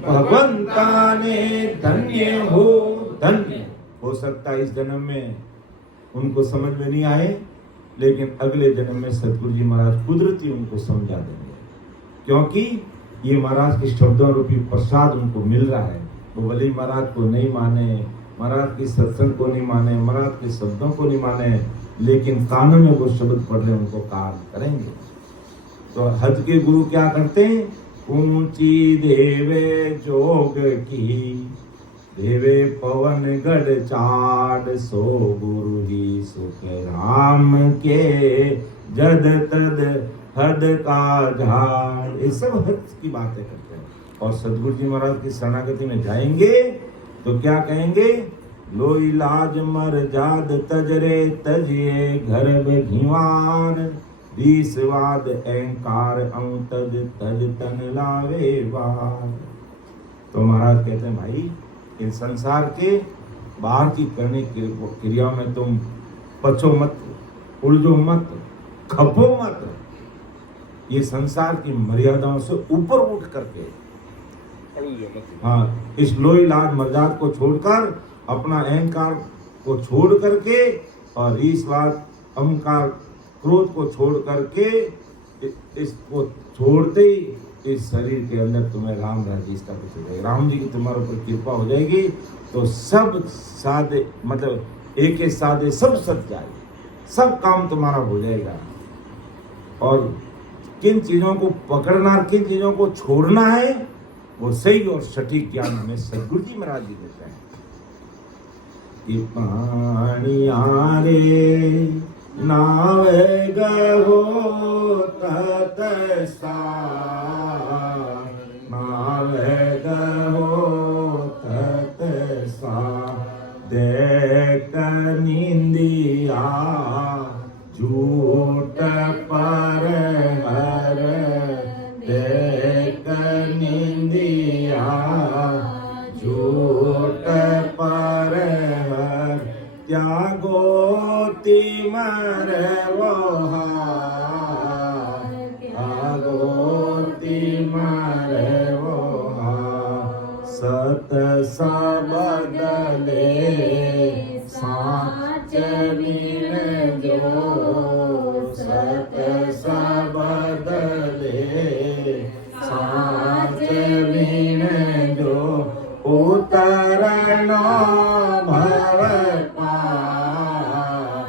भगवंता ने धन्य हो सकता है इस जन्म में उनको समझ में नहीं आए, लेकिन अगले जन्म में सतगुरु जी महाराज कुदरती उनको समझा देंगे, क्योंकि ये महाराज के शब्दों रूपी प्रसाद उनको मिल रहा है। वो भले महाराज को नहीं माने, महाराज की सत्संग को नहीं माने, महाराज के शब्दों को नहीं माने, लेकिन कानों में वो शब्द पढ़ रहे उनको काम करेंगे। तो हज के गुरु क्या करते हैं? ऊंची देवे जोग की, देवे पवन गढ़ चाड़, सो गुरु ही सुख राम के, जद तद हद का झाड़। ये सब हद की बातें करते हैं। और सदगुरु जी महाराज की शरणागति में जाएंगे तो क्या कहेंगे? लोई लाज मर जाद तजरे तजिए, घर में घिवार, दीसवाद अहंकार तज तज तन लावे वार। तो महाराज कहते हैं भाई इन संसार के बाहर की करने की क्रियाओं में तुम पछो मत, उलझो मत, खपो मत। ये संसार की मर्यादाओं से ऊपर उठ करके, हाँ, इस लोई लाज मर्यादा को छोड़कर, अपना अहंकार को छोड़ करके और ईश्वर अहंकार क्रोध को छोड़ करके, इसको छोड़ते ही इस शरीर के अंदर तुम्हें राम राज्य स्थापित हो जाएगा। राम जी की तुम्हारे ऊपर कृपा हो जाएगी तो सब सादे मतलब एक एक सादे सब सच जाए, सब काम तुम्हारा हो जाएगा। और किन चीजों को पकड़ना, किन चीजों को छोड़ना है, वो सही और सटीक ज्ञान हमें सदगुरु जी महाराज जी देते हैं। कि पानी आरे नावे गहो तत सार, नावे गहो तत सार, देख निंदिया झूठ पर हर, देख निंदिया झूठ पर हर, त्यागो तिमर वो हार, त्यागो तिमर वो हार, सत सबदले साच मीन जो, सत सबदले साच मीन जो, उतरनो भव पार,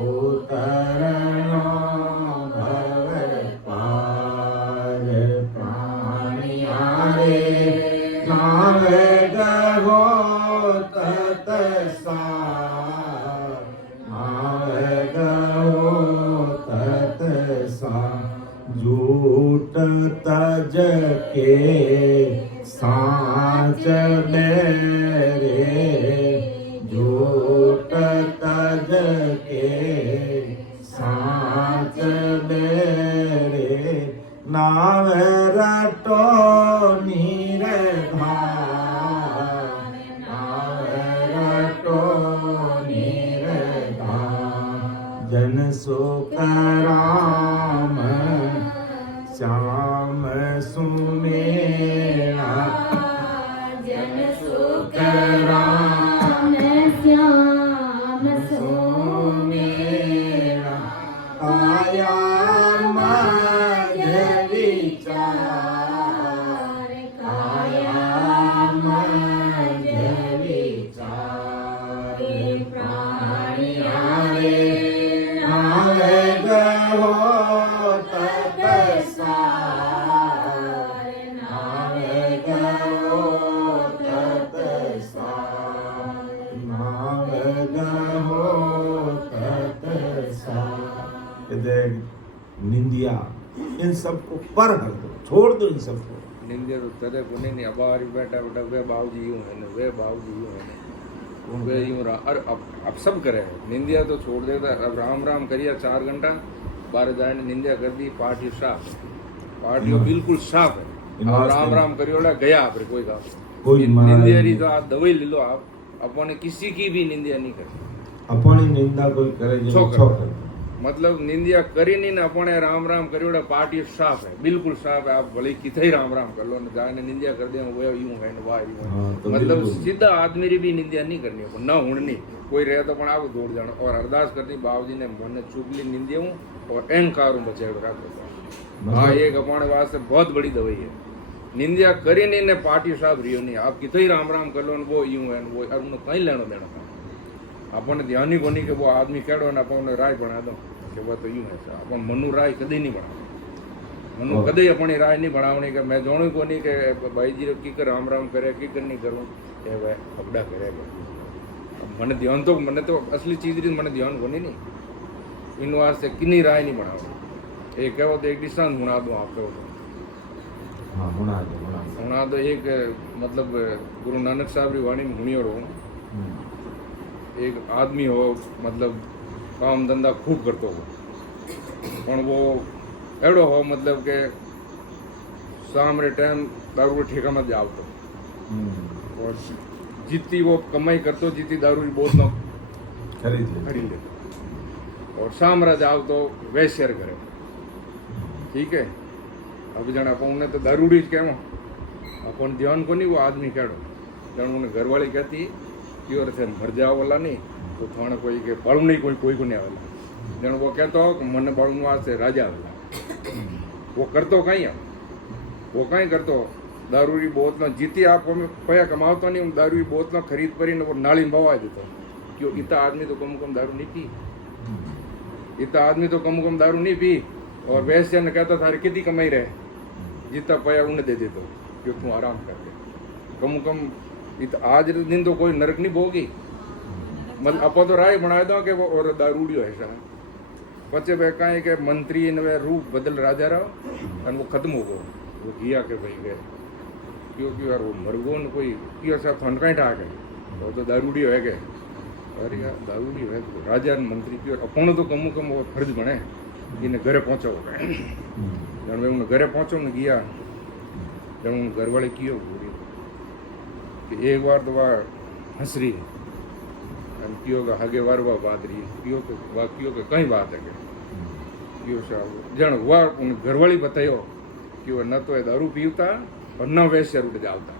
उतरनो भव पार, प्राणी आरे नावे गहो तत सार, नावे गहो तत सार, झूठ तज के साच मेरे, झूठ तज के साच मेरे, नाव रटो नीर धार, नाव रटो नीर धार, जन सुख राम श्याम सुमेरा, जन सुख राम श्याम सुमेरा, काया मज विचार, काया मज विचार, प्राणी आरे नावे गहो तत सार, नावे गहो तत सार, नावे गहो तत सार। निंदिया इन सबको पर हर दो, छोड़ दो इन सबको। निंदे तो तेरे को नहीं, अब बैठा बैठा वे बाबूजी यूं है, वे बाबूजी यूं है, वे यूं और अब सब करे निंदिया तो छोड़ देता। अब राम राम करिया 4 घंटा बारह जाए ने निंदिया कर दी, पार्टी साफ है, पार्टी बिल्कुल साफ है। अब राम राम करियोड़ा गया आप कोई का कोई निंदिया री तो आप दवाई ले लो, आप अपने किसी की भी निंदिया नहीं करे, अपनी निंदा कोई करे जो छो छो करे। मतलब निंदिया करी नहीं ना अपने राम राम करियोड़ा पार्टी साफ है, बिल्कुल साफ है। आप भले किथे ही राम राम कर लो ना, जाने निंदिया कर दे वो यूं है ना वाह यूं हाँ, है। तो मतलब बिल्कुल। सीधा आदमी री भी निंदिया नहीं करनी है ना, हुड़नी कोई रहे तो पण आप दौड़ जाना और अरदास करनी बाबूजी ने मन चुगली निंदिया हूं और अहंकार हूं बचेड़ो राखो। हाँ एक अपने वास्ते बहुत बड़ी दवाई है। निंदिया करी नहीं ने पार्टी साहब रियो नहीं, आप कितो ही राम राम कर लो वो यूं है वो उन्हें कहीं लेना देना अपन ध्यान ही कोनी कि वो आदमी कहो ने अपन राय बना दो कि वो तो यूं है। अपन मनु राय कदी नहीं बना, मनु कदी अपनी राय नहीं बनावनी कि मैं जाणू कोनी कि भाई जी की कर राम राम करे की कर नहीं करूं ए वे अपड़ा करे। મને ધ્યાન તો મને તો असली चीज री મને ध्यान कोनी नहीं इन वास्ते किन्नी राय नहीं बनावनी। एक कहो तो एक दिशान हुणा दो आप कहो हाँ हुणा दो एक मतलब गुरु नानक साहब री वाणी में हुणियो रो एक आदमी हो मतलब काम धंधा खूब करतो हो पण वो एड़ो हो मतलब के शाम रे टाइम दारू के ठेका में जावतो और जितनी वो कमाई करतो जितनी दारू की बोतल खरीद ले और शाम रा जाओ तो वैश्यर करे। ठीक है अब जन अपन तो दारूड़ी कह अपन ध्यान को नहीं वो आदमी कहो जन उन्हें घरवाली कहती कि और से मर जाओ वाला नहीं तो थाने कोई के बड़ू नहीं कोई को नहीं आवेला जन वो कहता हो कि मन बड़ू वास्ते राजा आवेला वो करतो कहीं वो कहीं करतो दारू की बोतल जीती आप पैसा कमावतो नहीं उन दारू की बोतल खरीद पर वो नाली में बवा देतो क्यों इतना आदमी तो कम दारू नहीं पी, इतना आदमी तो कम दारू नहीं पी और वैश्य ने कहता था कितनी कमाई रहे जितना पैसा उन्हें दे देतो क्यों तू आराम करके कम आज दिन तो कोई नरक नहीं बोगी। मतलब आप तो राय बना दो कि वो और दारूडियो है सर बच्चे वे कहें कि मंत्री ने रूप बदल राजा रहो और वो खत्म हो गो वो किया के भाई गए क्योंकि यार वो मरगो ने कोई किया सा फंड कहीं ठा गए वो तो दारूडी है गए अरे यार दारूडी है तो राजा ने मंत्री की और अपन तो कम वो फर्ज बने इन्हें घरे पहुंचो जन उन्हें घरे पहुंचो ने गया जन उन घर वाले कियो कि एक बार तो वह हंस रही कियो का हगे वार वह बात रही कियो के कई बात है कियो साहब जन हुआ उन घरवाली बतायो कि वह न तो ये दारू पीता और न वैसे रूट जाता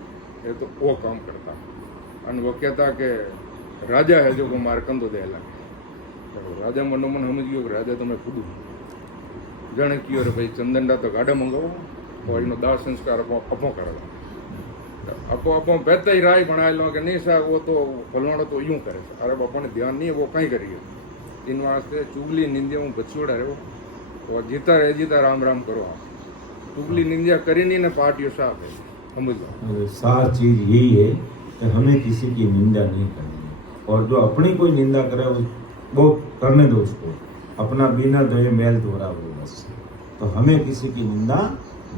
ये तो वो काम करता और वो कहता कि राजा है जो को मार कंदो दे लगे तो राजा मनोमन समझ गयो कि राजा तो मैं खुद जन कियो रे भाई चंदनडा तो गाड़ा मंगावो और इनो दाह संस्कार अपो कर अपो अपो बेहतर ही राय बना लो कि नहीं साहब वो तो फलवाणो तो यूं करे अरे बापा ने ध्यान नहीं है वो कहीं करिए इन वास्ते चुगली निंदिया बचोड़ा रहो और जीता राम राम करो आप चुगली निंदिया करी नहीं ना पार्टियों साहब है समझ लो। सार चीज यही है कि हमें किसी की निंदा नहीं करनी और जो अपनी कोई निंदा करे वो करने दो उसको अपना बिना धोए मैल धोरा हो बस। तो हमें किसी की निंदा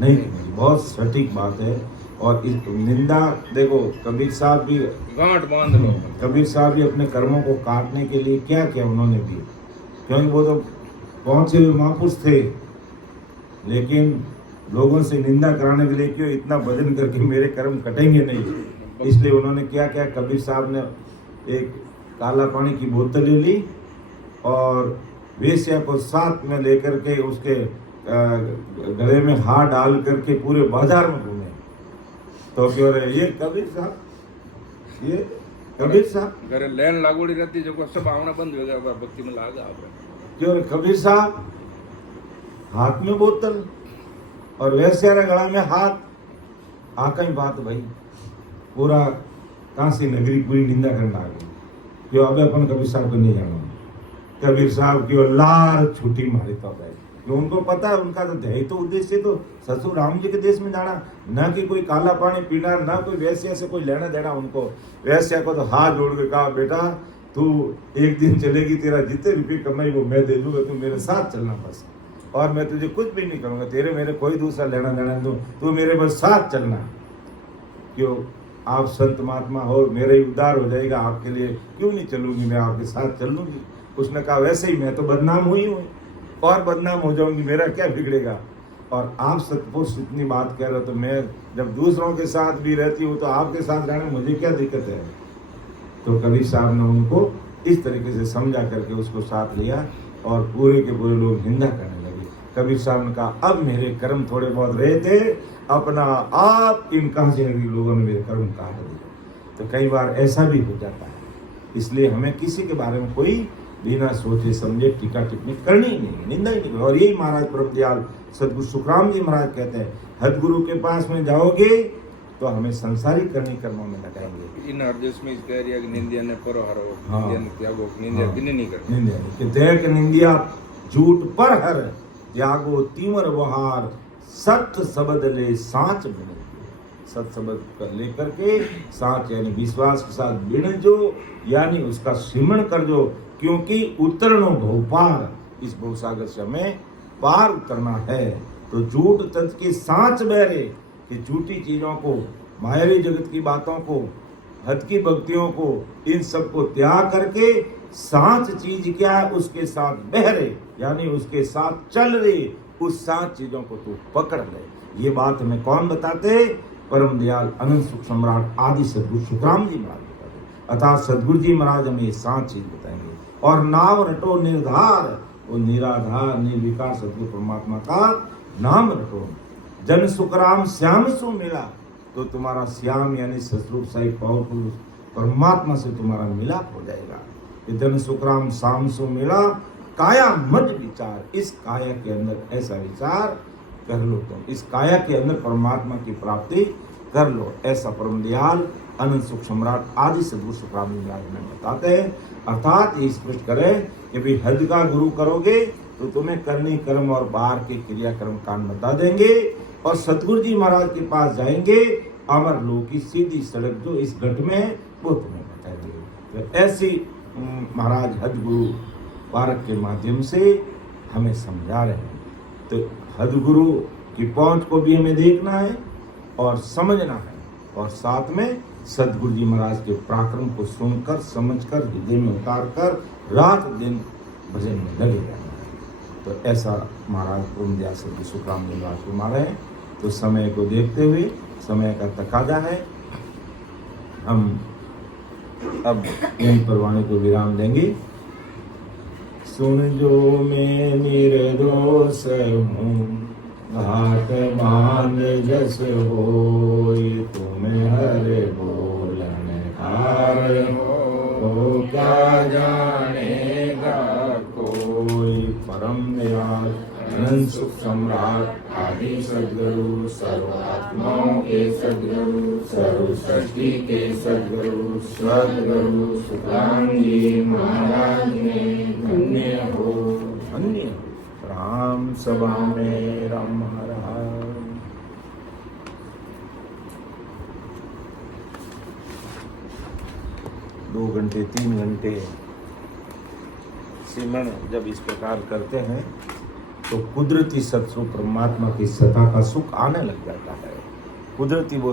नहीं करनी बहुत सटीक बात है। और इस निंदा देखो कबीर साहब भी गांठ बांध लो कबीर साहब भी अपने कर्मों को काटने के लिए क्या किया उन्होंने भी क्योंकि वो तो पहुंचे हुए महापुरुष थे लेकिन लोगों से निंदा कराने के लिए क्यों इतना भजन करके मेरे कर्म कटेंगे नहीं इसलिए उन्होंने क्या किया कबीर साहब ने एक काला पानी की बोतल ले ली और वेश्या को साथ में लेकर के उसके गले में हाथ डाल करके पूरे बाजार में घूमे। तो क्यों रहे ये कबीर साहब घरे लैन लागोड़ी रहती जो को सब आवना बंद हो गया भक्ति में लाग आप क्यों कबीर साहब हाथ में बोतल और वैश्या गला में हाथ आका ही बात भाई पूरा काशी नगरी पूरी निंदा करने आ गई क्यों अब अपन कबीर साहब को नहीं जाना कबीर साहब की लार छुट्टी मारी तो भाई जो उनको पता है उनका तो ध्येय तो उद्देश्य तो ससुर राम जी के देश में जाना न कि कोई काला पानी पीना न कोई वैश्या से कोई लेना देना उनको। वैश्या को तो हाथ जोड़ के कहा बेटा तू एक दिन चलेगी तेरा जितने रुपये कमाई वो मैं दे दूंगा तू मेरे साथ चलना बस और मैं तुझे कुछ भी नहीं करूंगा तेरे मेरे कोई दूसरा लेना देना तू मेरे बस साथ चलना। क्यों आप संत महात्मा हो, मेरा ही उद्धार हो जाएगा, आपके लिए क्यों नहीं चलूंगी, मैं आपके साथ चल लूंगी। उसने कहा वैसे ही मैं तो बदनाम हुई हूँ और बदनाम हो जाऊंगी, मेरा क्या बिगड़ेगा। और आप सतपुरुष इतनी बात कह रहे हो, तो मैं जब दूसरों के साथ भी रहती हूँ तो आपके साथ रहने में मुझे क्या दिक्कत है। तो कबीर साहब ने उनको इस तरीके से समझा करके उसको साथ लिया और पूरे के पूरे लोग निंदा करने लगे। कबीर साहब ने कहा अब मेरे कर्म थोड़े बहुत रहे थे, अपना आप इन कांसी नगरी लोगों ने मेरे कर्म काट दिए। तो कई बार ऐसा भी हो जाता है, इसलिए हमें किसी के बारे में कोई बिना सोचे समझे टीका टिप्पणी करनी ही नहीं, निंदा ही नहीं। और यही महाराज परम दयाल सदगुरु सुखराम जी महाराज कहते हैं, हदगुरु के पास में जाओगे तो हमें संसारी करनी कर्मों में लगाएंगे। इन अर्जस में इस कह कि निंदिया ने पर हरो, हाँ। निंदिया ने त्यागो, निंदिया किन्ने नहीं करनी। निंदिया कि देख निंदिया झूठ पर हर, त्यागो तीवर बहार, सत्य शब्द ले साच बिन। सत्य शब्द कर लेकर के साच यानी विश्वास के साथ बिन जो, यानी उसका सिमरण कर जो, क्योंकि उतरनो भवपार, इस भवसागर से हमें पार उतरना है। तो झूठ तत्व के साच बहरे, कि झूठी चीजों को, मायावी जगत की बातों को, हद की भक्तियों को, इन सब को त्याग करके साच चीज क्या है उसके साथ बहरे, यानी उसके साथ चल रही, उस सात चीजों को तू पकड़ ले। ये बात हमें कौन बताते? परम दयाल अनंत सुख सम्राट आदि सदगुरु सुखराम जी महाराज बताते। अर्थात सदगुरु जी महाराज हमें ये सात चीज बताएंगे। और नाम रटो निर्धार, वो निराधार निर्विकार सदगुरु परमात्मा का नाम रटो। जन सुखराम श्याम सो मिला, तो तुम्हारा श्याम यानी सतरूप साई पावर पुरुष परमात्मा से तुम्हारा मिलाप हो जाएगा। जन सुखराम श्याम सो मिला, काया मद विचार, इस काया के अंदर ऐसा विचार कर लो, तुम इस काया के अंदर परमात्मा की प्राप्ति कर लो। ऐसा परम दयाल अनंत सुख सम्राट आदि सदगुरु सुखराम जी महाराज में बताते हैं। अर्थात ये स्पष्ट करें कि भाई हद का गुरु करोगे तो तुम्हें करनी कर्म और बाहर के क्रियाक्रम कांड बता देंगे, और सतगुरु जी महाराज के पास जाएंगे, अमर लोक की सीधी सड़क जो इस घट में वो तुम्हें बताएंगे। तो ऐसी महाराज हद गुरु पारक के माध्यम से हमें समझा रहे हैं। तो हद गुरु की पहुंच को भी हमें देखना है और समझना है, और साथ में सतगुरु जी महाराज के पराक्रम को सुनकर समझकर हृदय में उतार कर रात दिन भजन में लगे रहना है। तो ऐसा महाराज पूर्ण दयाल सदगुरु सुखराम जी महाराज को मारे हैं। तो समय को देखते हुए, समय का तकाजा है, हम अब यहीं पर वाणी को विराम देंगे। सुन जो मैं निर्दोष हूँ, घाट बांध जस होय, तुम्हें हरे बोलन हार हो, क्या जानेगा कोई। परम दयाल अनंत सुख सम्राट आदि सद्गुरु, सर्वात्माओं के सद्गुरु, सर्व सृष्टि के सद्गुरु, सद्गुरु सुखराम जी महाराज ने धन्य हो, धन्य हो। राम सभा में राम महाराज। 2 घंटे 3 घंटे सिमरण जब इस प्रकार करते हैं तो कुदरती सत्सुख परमात्मा की सत्ता का सुख आने लग जाता है। कुदरती वो